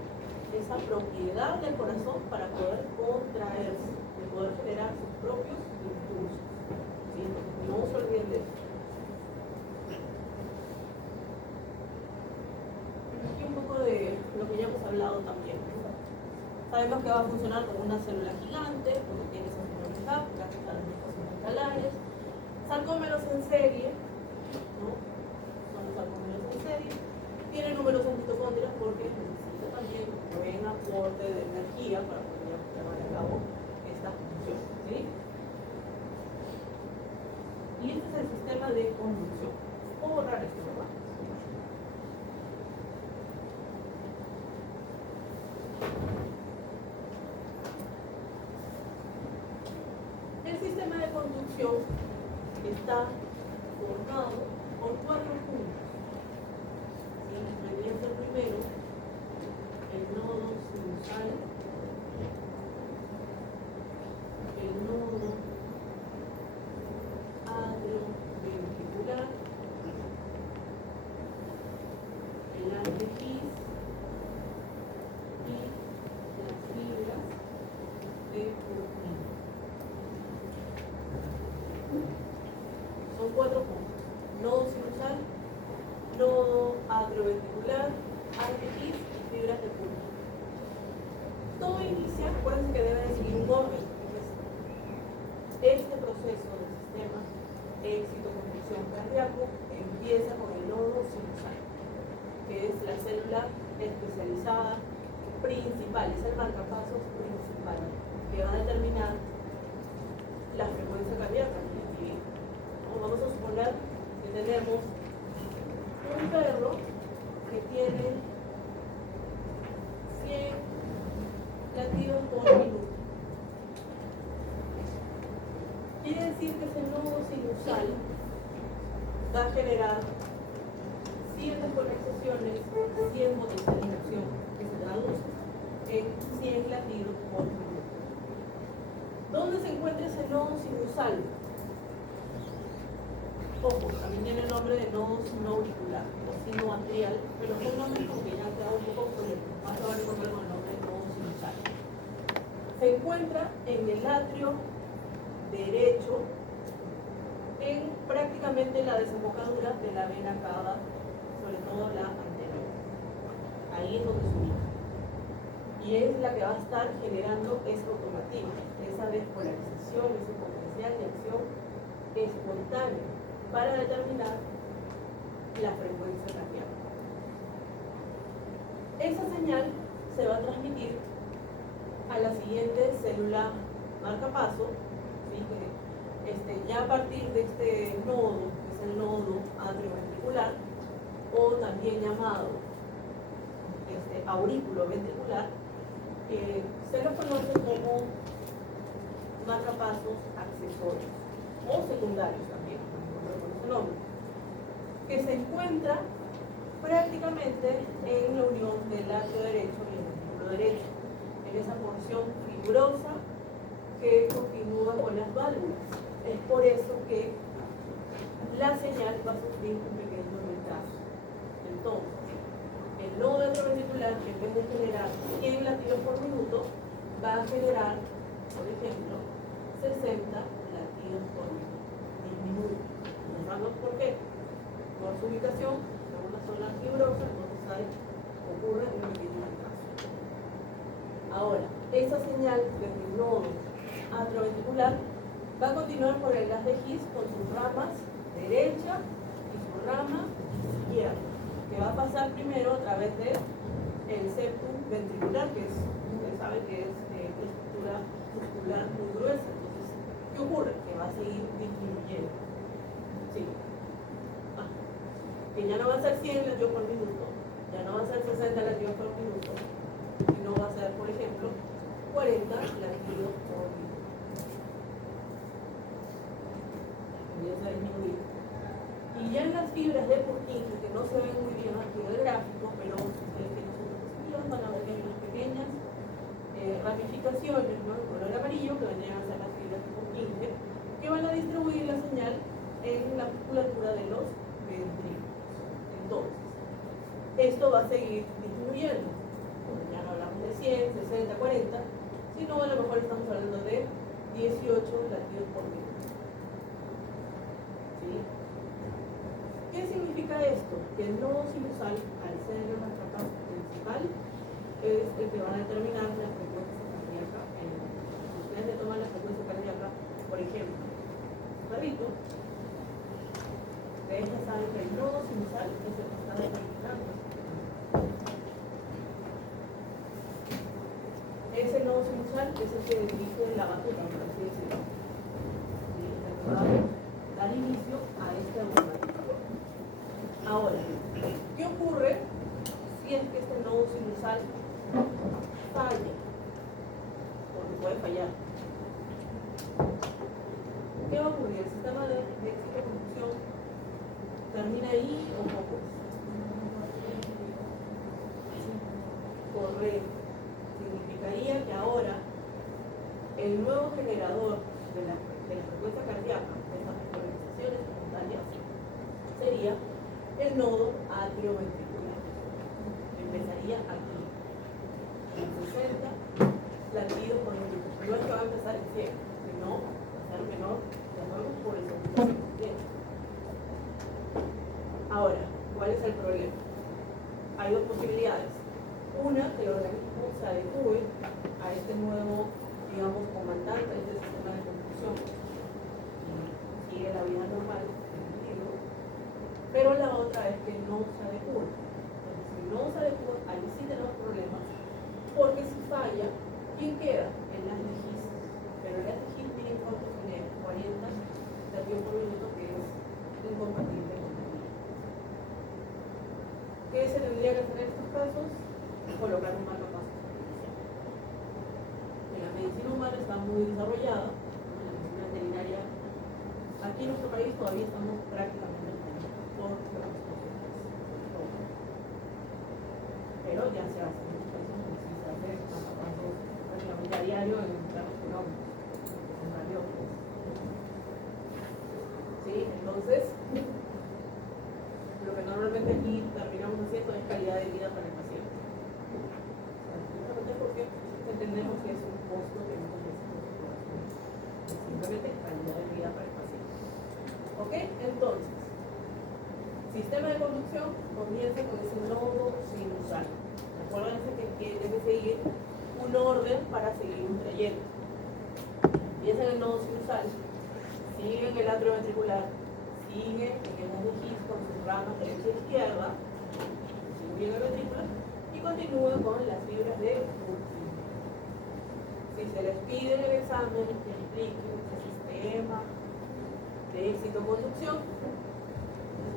esa propiedad del corazón para poder contraerse, de poder generar sus propios impulsos. ¿Sí? No se olviden de eso. Aquí un poco de lo que ya hemos hablado también. Sabemos que va a funcionar como una célula gigante, porque tiene esa finalidad, gracias a las mutaciones escalares. Sarcómeros en serie, ¿no? Son los sarcómeros en serie. Tiene numerosas mitocondrias porque necesita también un buen aporte de energía para poder llevar a cabo esta función. ¿Sí? Y este es el sistema de conducción. Puedo borrar esto, ¿verdad? El sistema de conducción está formado por 4 puntos. ¿Sí? Vendría a ser primero el nodo sinusal, el nodo atrioventricular, el artequis y las fibras de Purkinje. Son 4 puntos: nodo sinusal, nodo atrioventricular, artequis y fibras de Purkinje. Todo inicia, acuérdense que debe de seguir un orden. Este proceso del sistema éxito-conducción cardíaco empieza con el nodo sinusal, que es la célula especializada principal, es el marcapasos principal, que va a determinar la frecuencia cardíaca del individuo. Vamos a suponer que tenemos un perro que tiene latidos por minuto. Quiere decir que ese nodo sinusal va a generar 100 despolarizaciones, 100 potencialización, que se traduce en 100 latidos por minuto. ¿Dónde se encuentra ese nodo sinusal? Ojo, también tiene el nombre de nodo sinoauricular o sinoatrial, pero son nombres como que ya han quedado un poco polémicos. Más se va a recordar con el nombre de nodo sinusal. Se encuentra en el atrio derecho, en prácticamente la desembocadura de la vena cava, sobre todo la anterior. Ahí es donde se ubica. Y es la que va a estar generando esa automatismo, esa despolarización, ese potencial de acción espontánea para determinar la frecuencia cardíaca. Esa señal se va a transmitir a la siguiente célula marcapaso, ¿sí? Que ya a partir de este nodo, que es el nodo atrioventricular, o también llamado aurículo ventricular, se lo conoce como marcapasos accesorios o secundarios también, con ese nombre, que se encuentra prácticamente en la unión del atrio derecho y el ventrículo derecho, en esa porción fibrosa que continúa con las válvulas. Es por eso que la señal va a sufrir un pequeño retraso. Entonces, el nodo atrioventricular, que en vez de generar 100 latidos por minuto, va a generar, por ejemplo, 60 latidos por minuto. ¿Sabemos por qué? Por su ubicación, en una zona fibrosa, entonces ahí ocurre un pequeño retraso. Ahora, esa señal desde el nodo atrioventricular va a continuar por el haz de His con sus ramas derecha y su rama izquierda, que va a pasar primero a través del septum ventricular, que es, ustedes saben que es estructura muscular muy gruesa. Entonces, ¿qué ocurre? Que va a seguir disminuyendo. Sí. Que ya no va a ser 100 latidos por minuto, ya no va a ser 60 latidos por minuto, sino va a ser, por ejemplo, 40 latidos por minuto. Comienza a disminuir. Y ya en las fibras de Purkinje, que no se ven muy bien aquí en el gráfico, pero ustedes tienen sus dispositivos, van a ver que hay unas pequeñas ramificaciones, ¿no? El color amarillo, que vendrían a ser las fibras de Purkinje, que van a distribuir la señal en la musculatura de los ventrículos. Entonces, esto va a seguir disminuyendo. Ya no hablamos de 100, 60, 40, sino a lo mejor estamos hablando de 18 latidos por minuto. ¿Sí? ¿Qué significa esto? Que el nodo sinusal, al ser el marcapaso principal, es el que va a determinar la frecuencia cardíaca. Si ustedes le toman la frecuencia cardíaca, por ejemplo, un perrito, ustedes ya saben que el nodo sinusal es el que está determinando. Ese nodo sinusal es el que dirige la batuta, por así decirlo. ¿Sí? Es el que va a dar inicio a este automatismo. Ahora, ¿qué ocurre si es que este nodo sinusal falla? Porque puede fallar. ¿Qué va a ocurrir? El sistema de éxito-conducción termina ahí o poco. Correcto. Significaría que ahora el nuevo generador de la frecuencia cardíaca, de estas polarizaciones espontáneas, sería el nodo atrioventricular. Empezaría aquí, en 60 latidos por minuto. No es que va a empezar en 100, sino va a ser menor de nuevo por el segundo. Ahora, ¿cuál es el problema? Hay dos posibilidades. Una, que el organismo se adecue a este nuevo, digamos, comandante de este sistema de conducción y sigue la vida normal del individuo. Pero la otra es que no se adecue. Entonces, si no se adecue, ahí sí tenemos problemas, porque si falla, ¿quién queda? El haz de His. Pero el haz de His, miren cuánto tiene, 40 latidos por minuto, que es incompatible con la vida. ¿Qué se tendría que hacer en estos casos? Colocar un marcapaso artificial. muy desarrollada, la medicina veterinaria. Aquí en nuestro país todavía estamos prácticamente por los pero ya se hace en muchos países, como si se hace prácticamente a diario en planos económicos, que son radiólogos. ¿Sí? Entonces, lo que normalmente aquí terminamos haciendo es calidad de vida para el paciente. Simplemente porque entendemos que es un costo que no compensa con su población. Simplemente calidad de vida para el paciente. ¿Ok? Entonces, sistema de conducción comienza con ese nodo sinusal. Acuérdense que debe seguir un orden para seguir un trayecto. Empieza en el nodo sinusal, sigue en el atrio ventricular, sigue en el haz de His con sus ramas derecha e izquierda, sigue en el ventrículo y continúa con las fibras de Purkinje. Si se les pide en el examen que expliquen el sistema de éxito-conducción,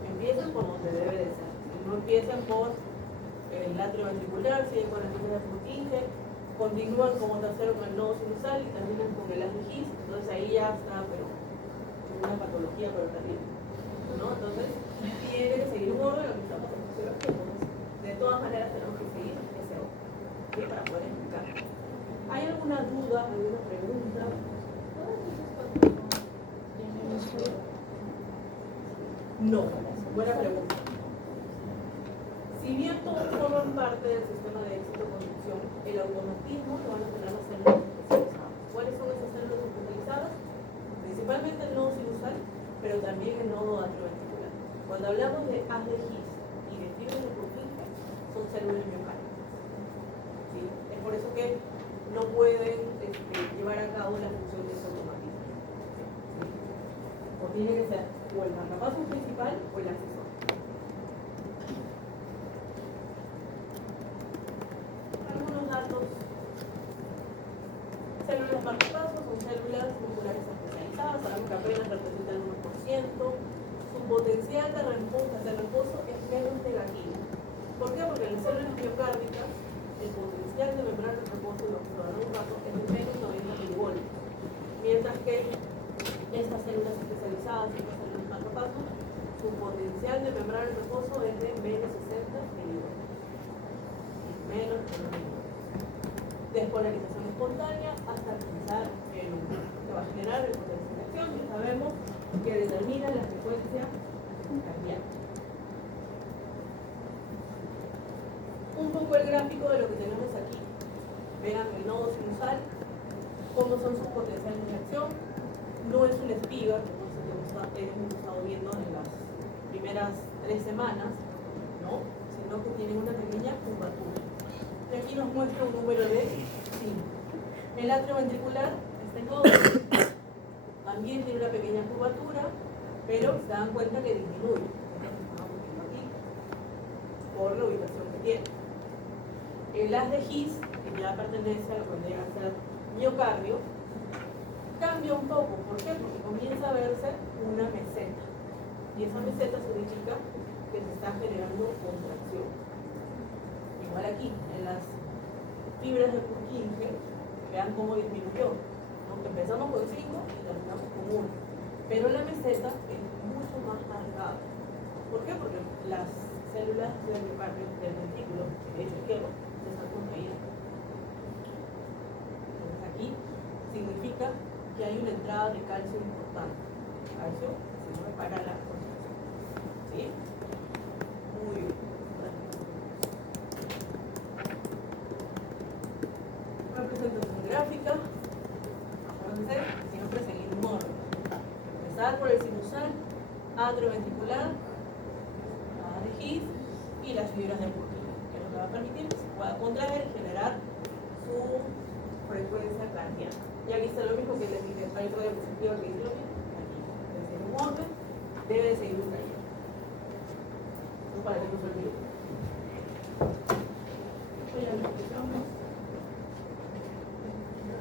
empiezan por donde debe de ser. No empiezan por el atrio ventricular, siguen con las fibras de Purkinje, continúan como tercero con el nodo sinusal y terminan con el haz de His. Entonces ahí ya está, pero una patología, pero terrible, ¿no? Entonces tiene que seguir un orden, lo que estamos en de todas maneras tenemos que seguir ese orden, ¿sí? Para poder explicar. ¿Hay alguna duda, alguna pregunta? No, buena pregunta. Si bien todos forman parte del sistema de éxito-conducción, el automatismo lo van a tener las células especializadas. ¿Cuáles son esas células especializadas? Principalmente el nodo sinusal, pero también el nodo atrioventricular. Cuando hablamos de haz de His y de fibras de Purkinje, son células miocárditas. ¿Sí? Es por eso que no pueden llevar a cabo la función de ese automatismo. ¿Sí? O tiene que ser o el marcapaso principal o el accesorio. Algunos datos. Células marcapasos son células musculares especializadas, sabemos que apenas representan el 1%. Su potencial de reposo es menos negativo. ¿Por qué? Porque en las células miocárdicas el potencial de membrana de reposo, lo que se va a dar un rato, es de menos 90 milivoltios. Mientras que estas células especializadas, estas células marcapasos, su potencial de membrana de reposo es de menos 60 milivoltios. Menos de 60 milivoltios. Despolarización espontánea hasta alcanzar el 1, que va a generar el potencial de acción, ya sabemos que determina la frecuencia cardíaca. Un poco el gráfico de lo que tenemos aquí. Vean el nodo sinusal, cómo son sus potenciales de acción. No es una espiga, como hemos estado viendo en las primeras 3 semanas, ¿no? Sino que tiene una pequeña curvatura. Y aquí nos muestra un número de 5. El atrio ventricular, este nodo, también tiene una pequeña curvatura, pero se dan cuenta que disminuye. Aquí, por la ubicación que tiene. El haz de His, que ya pertenece a lo que llega a ser miocardio, cambia un poco. ¿Por qué? Porque comienza a verse una meseta. Y esa meseta significa que se está generando contracción. Igual aquí, en las fibras de Purkinje, vean cómo disminuyó. Aunque empezamos con 5 y terminamos con 1. Pero la meseta es mucho más marcada. ¿Por qué? Porque las células del miocardio, del ventrículo, derecho e izquierdo, se están contraídas. Entonces aquí significa que hay una entrada de calcio importante. Calcio sirve para la contracción. ¿Sí? Muy bien. Representación gráfica. Entonces, siempre seguir un orden. Empezar por el sinusal, atrioventricular, haz de His y las fibras de Purkinje, que es lo que va a permitir que se pueda contraer y generar su frecuencia cardíaca. Y aquí está lo mismo que les dije, hay otra diapositiva que dice lo mismo. Aquí, debe seguir un orden, debe seguir un taller. No para que no se olvide.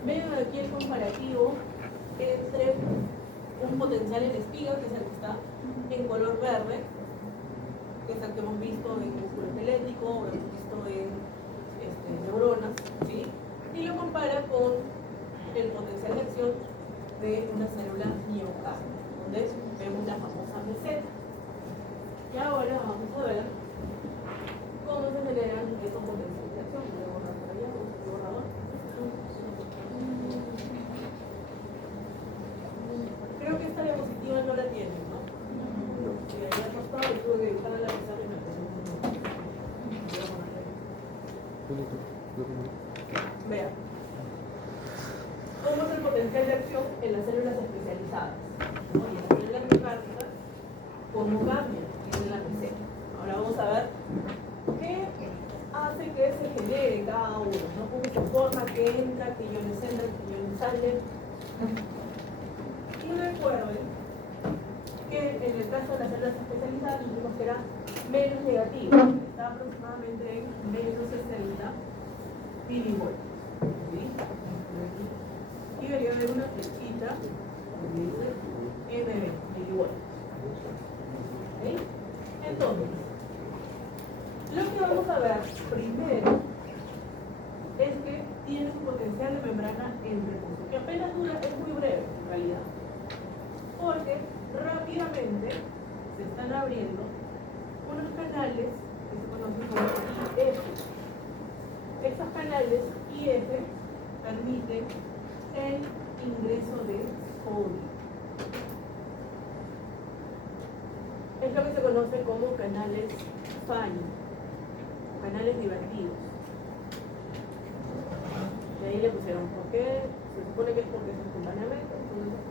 Vean aquí el comparativo entre un potencial en espiga, que es el que está en color verde, que es el que hemos visto en músculo esquelético, o hemos visto en neuronas, ¿sí? Y lo compara con el potencial de acción de una célula miocardio, donde vemos la famosa meseta. Y ahora vamos a ver cómo se generan estos potenciales de acción. Voy a borrar por allá, con el borrador. Creo que esta diapositiva no la tienen, ¿no? Sí, ahí ha costado y tuve que dibujar a la pizarra y me puse un montón. Voy a ponerle ahí. Vean. ¿Cómo es el potencial de acción en las células especializadas? ¿No? Y en las células miocárdicas, ¿cómo cambia? Tiene la meseta. Ahora vamos a ver qué hace que se genere cada uno, ¿no? Cómo se forma, que entra, que iones entran, que iones salen. Y recuerden que en el caso de las células especializadas dijimos que era menos negativo, está aproximadamente en menos 60 milivolts. ¿Sí? Y debería haber una flechita que dice M20 milivolts. ¿Sí? Entonces, lo que vamos a ver primero es que tiene un potencial de membrana en reposo, que apenas dura, es muy breve en realidad, porque rápidamente se están abriendo unos canales que se conocen como IF. Estos canales IF permiten el ingreso de sodio. Es lo que se conoce como canales funny, canales divertidos. De ahí le pusieron por qué, se supone que es porque es espontáneamente. Entonces,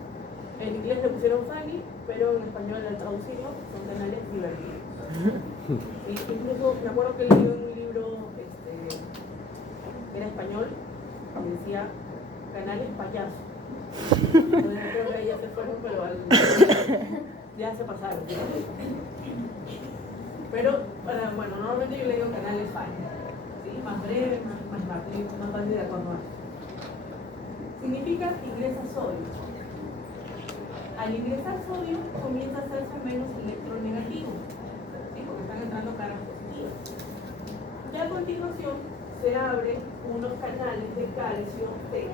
en inglés le pusieron funny, pero en español al traducirlo son canales divertidos. Y incluso me acuerdo que leí en un libro que era español que decía canales payasos. Entonces creo que ahí ya se fueron, pero ya se pasaron. Pero, bueno, normalmente yo le digo canales funny, ¿sí? Más breve, más rápido, más fácil de acordar. Significa ingresa sodio. Al ingresar sodio comienza a hacerse menos electronegativo, ¿sí? Porque están entrando cargas positivas. Y a continuación se abren unos canales de calcio T.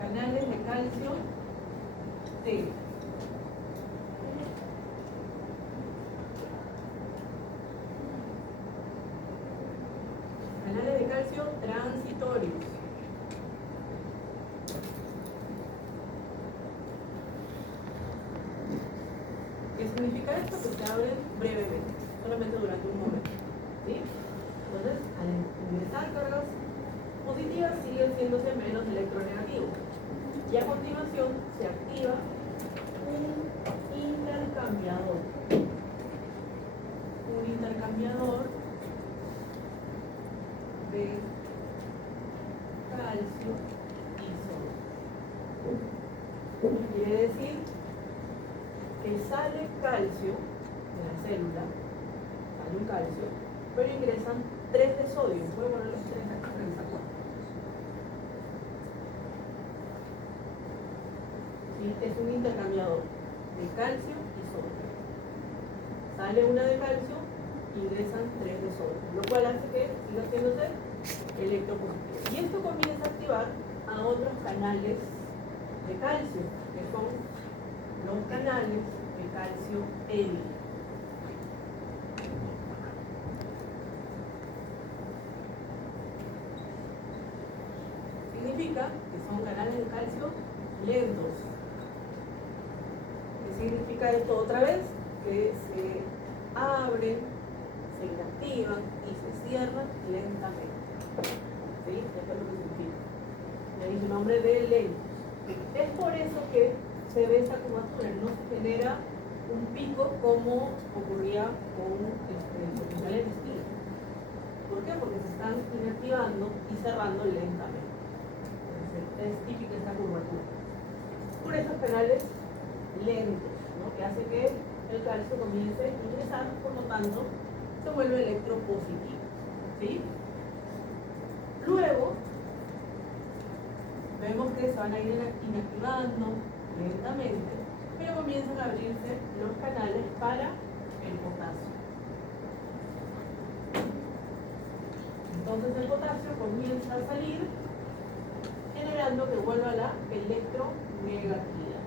Canales de calcio T. Canales de calcio transitorios. ¿Qué significa esto? Que se abren brevemente, solamente durante un momento. ¿Sí? Entonces, al ingresar cargas positivas siguen siéndose menos electronegativos. Y a continuación se activa un intercambiador. Un intercambiador de calcio y sodio. Quiere decir que sale calcio de la célula, sale un calcio, pero ingresan 3 de sodio. Voy a poner los 3 acá, 3 a 4. ¿Sí? Es un intercambiador de calcio y sodio. Sale una de calcio, ingresan 3 de sodio, lo cual hace que siga haciéndose electropositivo. Y esto comienza a activar a otros canales de calcio, que son los canales de calcio L. Significa que son canales de calcio lentos. ¿Qué significa esto otra vez? Que se abren, se inactivan y se cierran lentamente. ¿Sí? Esto es lo que significa. Le dice el nombre de lentos. Es por eso que se ve esta curvatura, no se genera un pico como ocurría con el potencial eléctrico. ¿Por qué? Porque se están inactivando y cerrando lentamente. Entonces, es típica esta curvatura. Por esos canales lentos, ¿no? Que hace que el calcio comience a ingresar, por lo tanto, se vuelve electropositivo. ¿Sí? Luego, vemos que se van a ir inactivando lentamente, pero comienzan a abrirse los canales para el potasio. Entonces el potasio comienza a salir generando que vuelva la electronegatividad.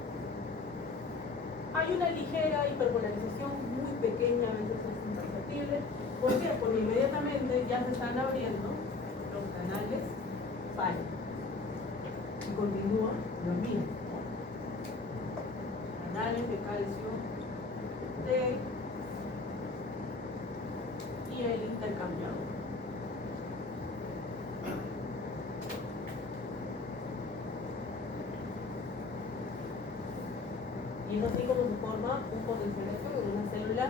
Hay una ligera hiperpolarización muy pequeña, a veces es imperceptible. ¿Por qué? Porque inmediatamente ya se están abriendo los canales PAI y continúa lo mismo. Canales de calcio D y el intercambiador. Y es así como se forma un potenciómetro en una célula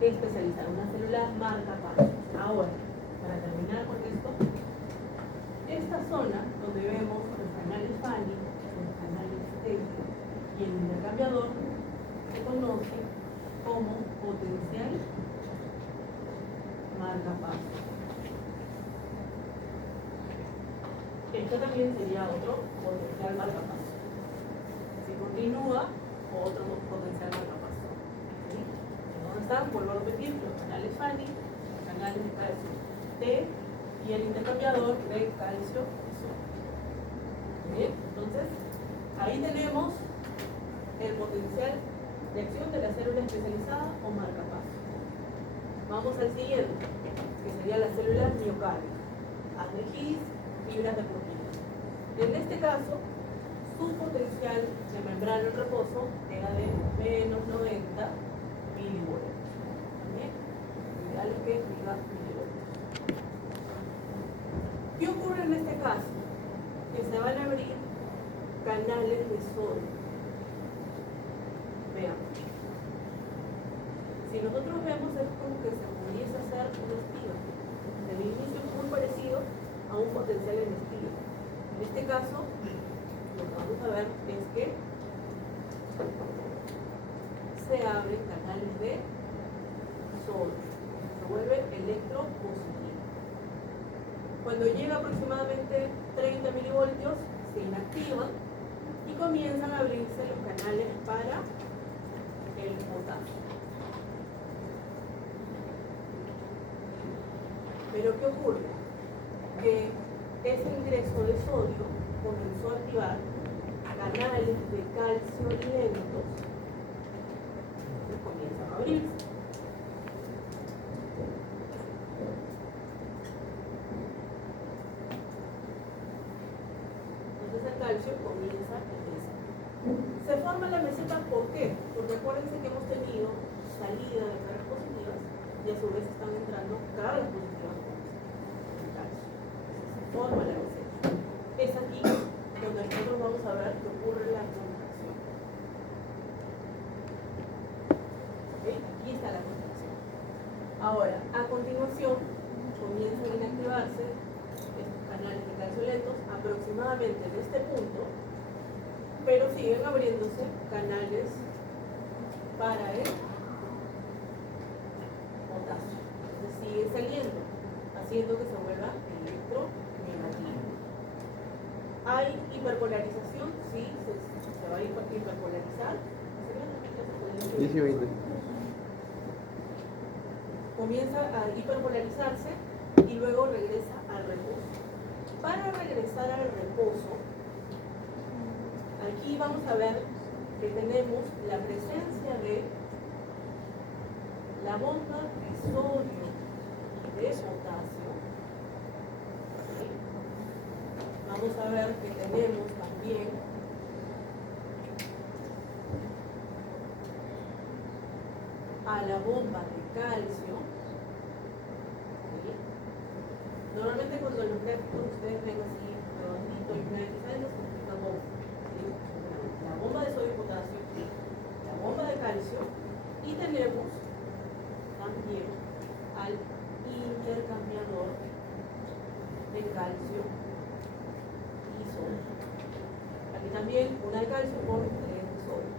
especializada, una célula marca PAI. Ahora, para terminar con esto, esta zona donde vemos los canales Fanny, los canales T y el intercambiador se conoce como potencial marca PAI. Esto también sería otro potencial marca PAI. Si continúa, otro potencial marcapaso. ¿Sí? ¿Dónde están? Vuelvo a repetir, los canales Fanny, los canales de calcio T y el intercambiador de calcio sodio. Bien, entonces ahí tenemos el potencial de acción de la célula especializada o marcapaso. Vamos al siguiente, que sería la célula miocárdica. Haz de His, fibras de proteína. En este caso, su potencial de membrana en reposo era de menos 90 milivoltios. ¿También? Ideal es que diga milivoltios. ¿Qué ocurre en este caso? Que se van a abrir canales de sodio. Veamos. Si nosotros vemos, es como que se pudiese hacer un estilo. Desde el inicio es muy parecido a un potencial en estilo. En este caso, lo que vamos a ver es que se abren canales de sodio, se vuelve electropositivo. Cuando llega aproximadamente 30 milivoltios, se inactivan y comienzan a abrirse los canales para el potasio. Pero ¿qué ocurre? Que ese ingreso de sodio comenzó a activar canales de calcio lentos. Entonces comienzan a abrirse. Entonces el calcio comienza a ingresar. Se forma la meseta, ¿por qué? Porque acuérdense que hemos tenido salida de cargas positivas y a su vez están entrando cargas positivas con el calcio. Entonces se forma la meseta. Es aquí donde nosotros vamos a ver que ocurre la contracción. ¿Okay? Aquí está la contracción. Ahora, a continuación, comienzan a inactivarse estos canales de calcio lentos aproximadamente en este punto, pero siguen abriéndose canales para el potasio. Entonces sigue saliendo, haciendo que se vuelva electronegativo. ¿Hay hiperpolarización? Sí, se va a hiperpolarizar. Sí, 20. Comienza a hiperpolarizarse y luego regresa al reposo. Para regresar al reposo, aquí vamos a ver que tenemos la presencia de la bomba de sodio y de potasio. ¿Sí? Vamos a ver que tenemos también a la bomba de calcio. ¿Sí? Normalmente cuando los gráficos ustedes ven así redondito y una X, ¿saben? Nos significa bomba. ¿Sí? La bomba de sodio y potasio, la bomba de calcio, y tenemos también al intercambiador de calcio y sodio. Aquí también una de calcio por 3 de sodio.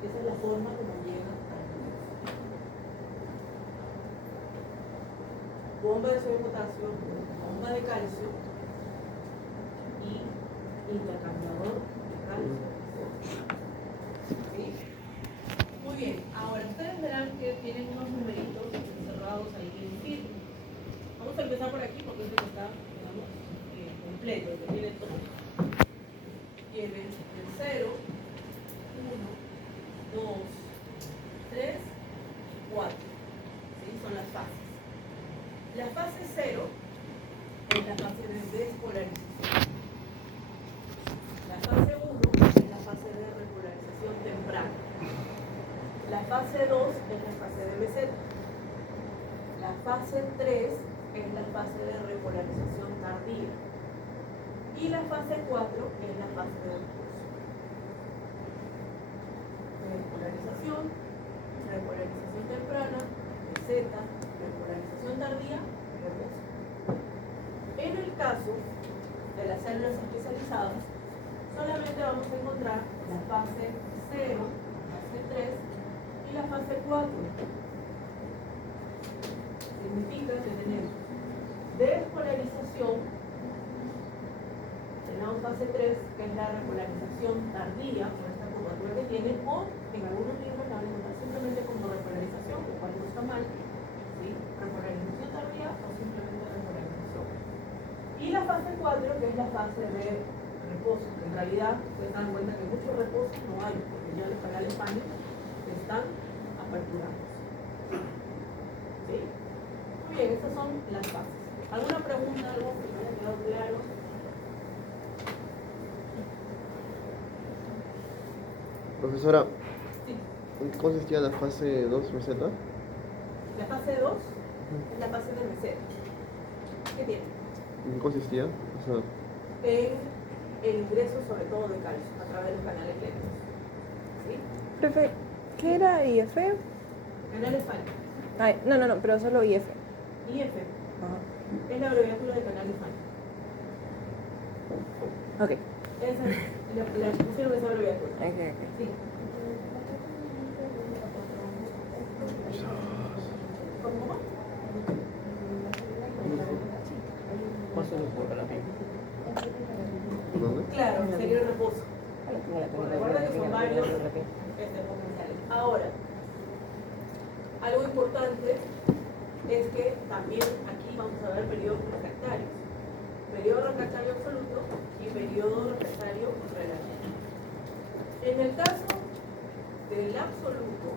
Esa es la forma como llega al ingreso. Bomba de sodio y potasio, bomba de calcio y intercambiador de calcio y sodio. ¿Sí? Muy bien, ahora ustedes verán que tienen unos numeritos cerrados ahí en el círculo. completo, que tiene todo. Tiene el 0, 1, 2, 3, 4. ¿Sí? Son las fases. La fase 0 es la fase de despolarización. La fase 1 es la fase de repolarización temprana. La fase 2 es la fase de meseta. La fase 3 es la fase de repolarización tardía. Y la fase 4 es la fase de reposo. Repolarización, repolarización temprana, meseta, repolarización tardía, reposo. En el caso de las células especializadas, solamente vamos a encontrar la fase 0, fase 3 y la fase 4. Significa que tenemos despolarización, tenemos fase 3, que es la repolarización tardía, por esta curvatura que tiene, o en algunos libros la van a encontrar simplemente como repolarización, lo cual no está mal, ¿sí? Repolarización tardía o simplemente repolarización. Y la fase 4, que es la fase de reposo, que en realidad se dan cuenta que mucho reposo no hay, porque ya los canales Fanny están aperturados. ¿Sí? Muy bien, estas son las fases. ¿Alguna pregunta, algo que me haya quedado claro? Profesora, Sí. ¿en qué consistía la fase 2 meseta? La fase 2 es la fase de meseta. ¿Qué tiene? ¿En qué consistía? O sea, En el ingreso sobre todo de calcio a través de los canales lénicos. ¿Sí? Profe, ¿qué era IF? Canales Fanny. Ay, no, pero solo IF. IF Ajá. es la abreviatura de canales Fanny. Ok. Esa es la pusieron esa abreviatura. Ok. Sí. ¿Cómo? Pásalo por la piel. ¿dónde? Claro, sería el reposo. Recuerda que son varios potenciales. Ahora, algo importante es que también aquí vamos a ver periodos refractarios. Periodo refractario absoluto y periodo refractario relativo. En el caso del absoluto,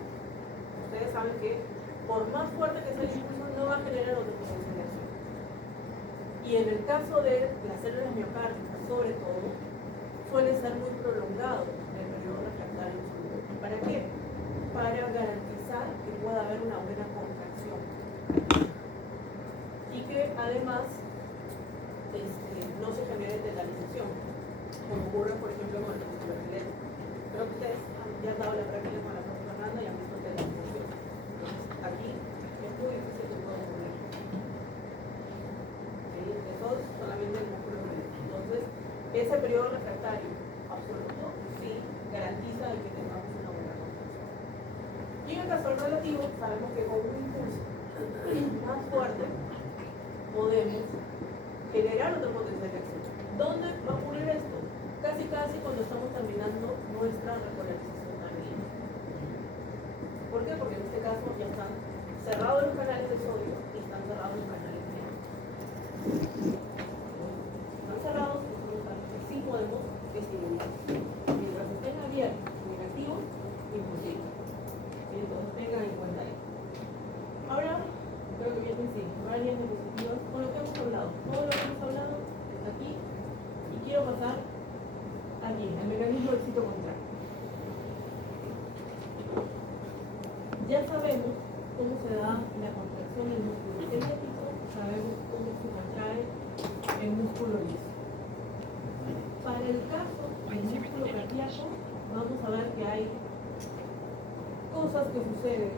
ustedes saben que por más fuerte que sea el impulso no va a generar otra potenciación. Y en el caso de las células miocárdicas, sobre todo, suele ser muy prolongado el periodo refractario absoluto. ¿Para qué? Para garantizar que pueda haber una buena contracción. Y que además no se genere tetanización, como ocurre por ejemplo con el músculo esqueleto. Creo que ustedes ya han dado la práctica con la profesora Fernanda y han visto tetanización. Entonces aquí es muy difícil que pueda ocurrir. ¿Sí? Eso es solamente el músculo esqueleto. Entonces, ese periodo refractario absoluto sí garantiza de que tengamos una buena contracción. Y en el caso del relativo, sabemos que con un impulso más fuerte podemos generar otro potencial de acción. ¿Dónde va a ocurrir esto? Casi cuando estamos terminando nuestra repolarización tardía. ¿Por qué? Porque en este caso ya están cerrados los canales de sodio y están cerrados los canales de agua. Están cerrados, nosotros sí podemos estimular. Mientras estén abiertos, negativos, imposible. Entonces tengan en cuenta esto. Ahora, creo que vienen sí, varias diapositivas con lo que hemos hablado. Todo lo que hemos hablado está aquí y quiero pasar aquí, el mecanismo del ciclo contrario. Ya sabemos cómo se da la contracción del músculo esquelético, sabemos cómo se contrae el músculo liso. Para el caso del músculo cardíaco, vamos a ver que hay cosas que suceden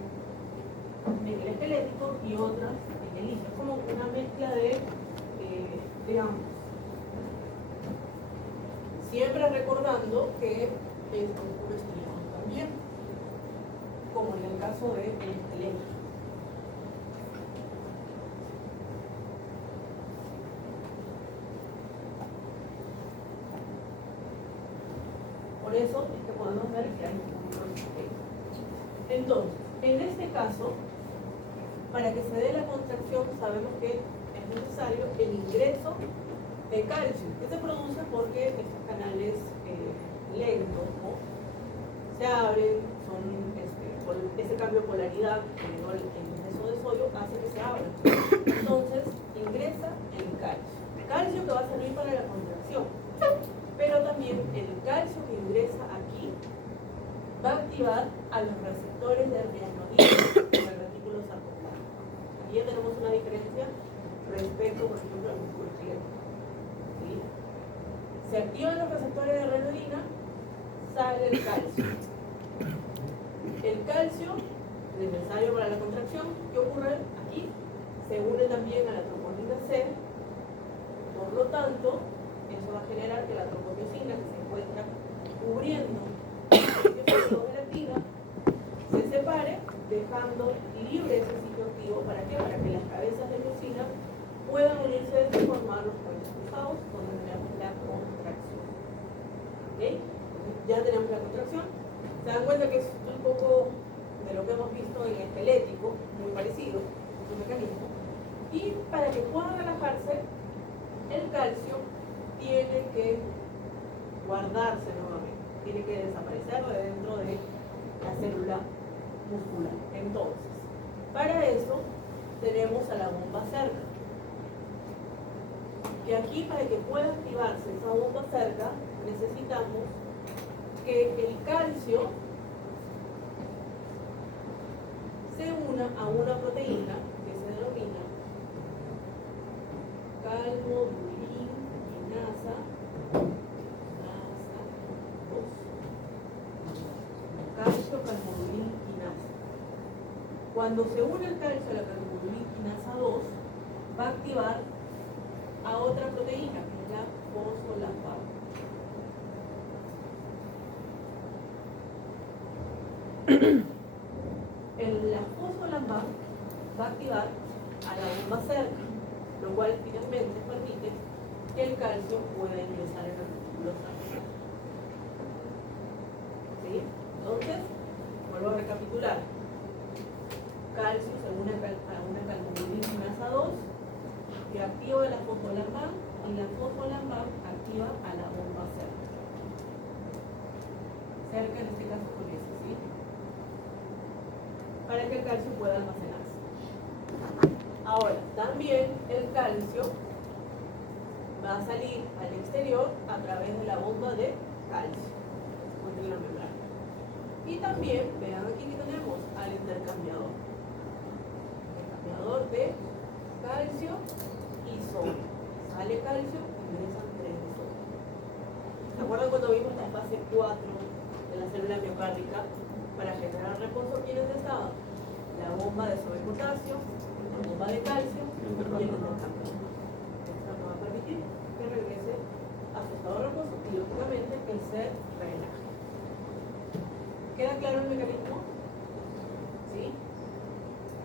en el esquelético y otras en el liso. Es como una mezcla de ambos. Siempre recordando que el músculo estriado también, como en el caso del esqueleto. Por eso es que podemos ver que hay un músculo esquelético. Entonces, en este caso, para que se dé la contracción, sabemos que es necesario el ingreso calcio, que se produce porque estos canales lentos, ¿no? Se abren, son ese cambio de polaridad en el exceso de sodio hace que se abran. Entonces ingresa el calcio que va a servir para la contracción, pero también el calcio que ingresa aquí va a activar a los receptores de reanodina en el retículo sarcoplástico. Aquí ya tenemos una diferencia respecto, por ejemplo, al músculo esquelético. ¿Sí? Se activan los receptores de reanodina, sale el calcio. El calcio, necesario para la contracción, ¿qué ocurre aquí? Se une también a la troponina C, por lo tanto, eso va a generar que la tropomiosina que se encuentra cubriendo de gelatina se separe, dejando libre ese sitio activo. ¿Para qué? Para que las cabezas de miosina puedan unirse y formar los puentes cruzados donde tenemos la contracción. ¿Ok? Entonces, ya tenemos la contracción. Se dan cuenta que es un poco de lo que hemos visto en el esquelético, muy parecido, es un mecanismo. Y para que pueda relajarse, el calcio tiene que guardarse nuevamente, tiene que desaparecer de dentro de la célula muscular. Entonces, para eso tenemos a la bomba cerca. Que aquí, para que pueda activarse esa bomba cerca, necesitamos que el calcio se una a una proteína que se denomina calmodulina-quinasa 2. Calcio-calmodulina-quinasa. Cuando se une el calcio a la calmodulina-quinasa 2, va a activar a otra proteína, que es la fosfolambano. La fosfolambano va a activar a la bomba cerca, lo cual finalmente permite que el calcio pueda ingresar en el retículo sarcoplástico. ¿Sí? Entonces, vuelvo a recapitular. Calcio se une a una calmodulina-quinasa 2 que activa la fosfolambano y la fosfolambano activa a la bomba cerca. Cerca en este caso con ese, ¿sí? Para que el calcio pueda almacenarse. Ahora, también el calcio va a salir al exterior a través de la bomba de calcio, en la membrana. Y también, vean aquí que tenemos al intercambiador. Intercambiador de calcio y sodio. Sale calcio, ingresan 3 de sodio. ¿Se acuerdan cuando vimos la fase 4 de la célula miocárdica? Para generar reposo, ¿quiénes estaban? La bomba de sodio y potasio, la bomba de calcio y el intercambiador. Esto nos va a permitir que regrese a su estado de reposo y, lógicamente, el ser relaje. ¿Queda claro el mecanismo? ¿Sí?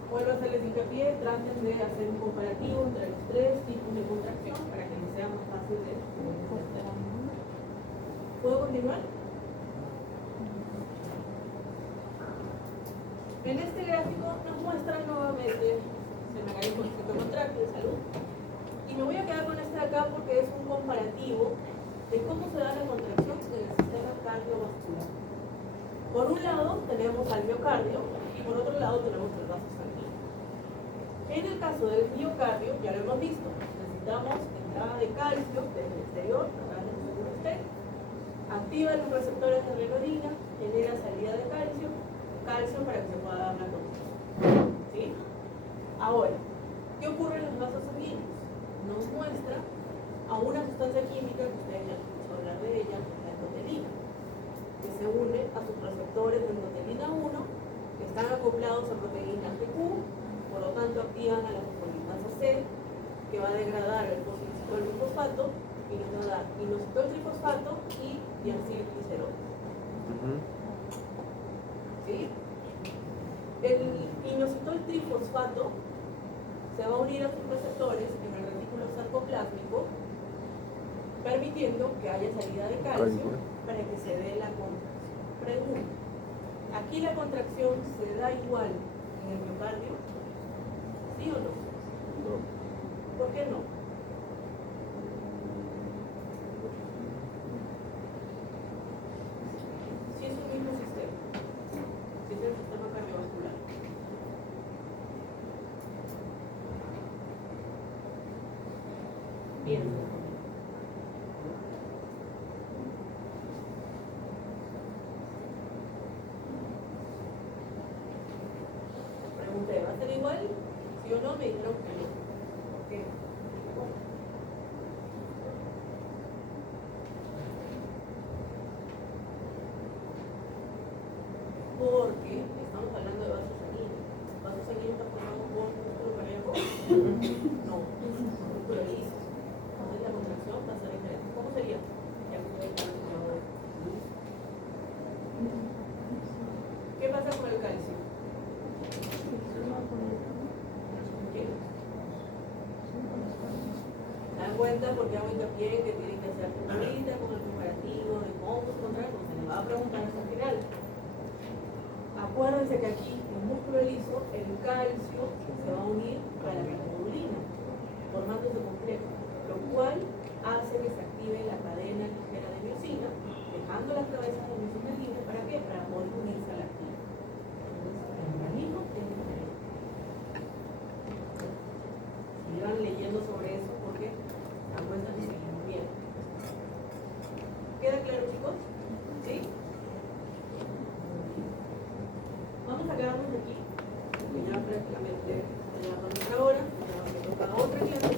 Vuelvo a hacerles hincapié, traten de hacer un comparativo entre los 3 tipos de contracción para que les sea más fácil de entender. ¿Puedo continuar? En este gráfico nos muestra nuevamente el mecanismo contractil, salud. Y me voy a quedar con este de acá porque es un comparativo de cómo se da la contracción en el sistema cardiovascular. Por un lado tenemos al miocardio y por otro lado tenemos el vaso sanguíneo. En el caso del miocardio, ya lo hemos visto, necesitamos entrada de calcio desde el exterior, a través del músculo externo, activa los receptores de reanodina, genera salida de calcio para que se pueda dar la contracción. ¿Sí? Ahora, ¿qué ocurre en los vasos sanguíneos? Nos muestra a una sustancia química que ustedes ya han escuchado hablar de ella, que es la endotelina, que se une a sus receptores de endotelina 1, que están acoplados a proteína GQ, por lo tanto activan a la fosfolinasa C, que va a degradar el fosfocitol trifosfato y nos va a dar inositol trifosfato y diacilglicerol. ¿Sí? El inositol trifosfato se va a unir a sus receptores en el retículo sarcoplásmico, permitiendo que haya salida de calcio para que se dé la contracción. Pregunta: ¿aquí la contracción se da igual en el miocardio? ¿Sí o no? No. ¿Por qué no? piensen. Pregunté, ¿va a ser igual? ¿Sí o no? Me dijeron que no. ¿Por qué? Porque estamos hablando de vasos sanguíneos. ¿Vasos sanguíneos está formado por músculo cardíaco? No, músculo liso. Entonces la contracción va a ser diferente. ¿Cómo sería? Ya que ustedes están acostumbrados a eso. ¿Qué pasa con el calcio? ¿Qué? ¿Se dan cuenta porque hago hincapié que tienen que hacer ahorita con el comparativo de cómo se encontrar? Pues se les va a preguntar hasta el final. Acuérdense que aquí, en el músculo liso, el calcio se va a unir a la hemoglobina, formándose complejo, lo cual hace que se active la cadena ligera de miocina, dejando las cabezas de miocina libres. ¿Para qué? Para poder unirse a la actina. Entonces, el organismo es diferente. Sigan leyendo sobre eso porque acuérdense que seguimos bien. ¿Queda claro, chicos? ¿Sí? Vamos a quedarnos aquí, porque ya prácticamente ya va nuestra hora, ya me toca otra clase,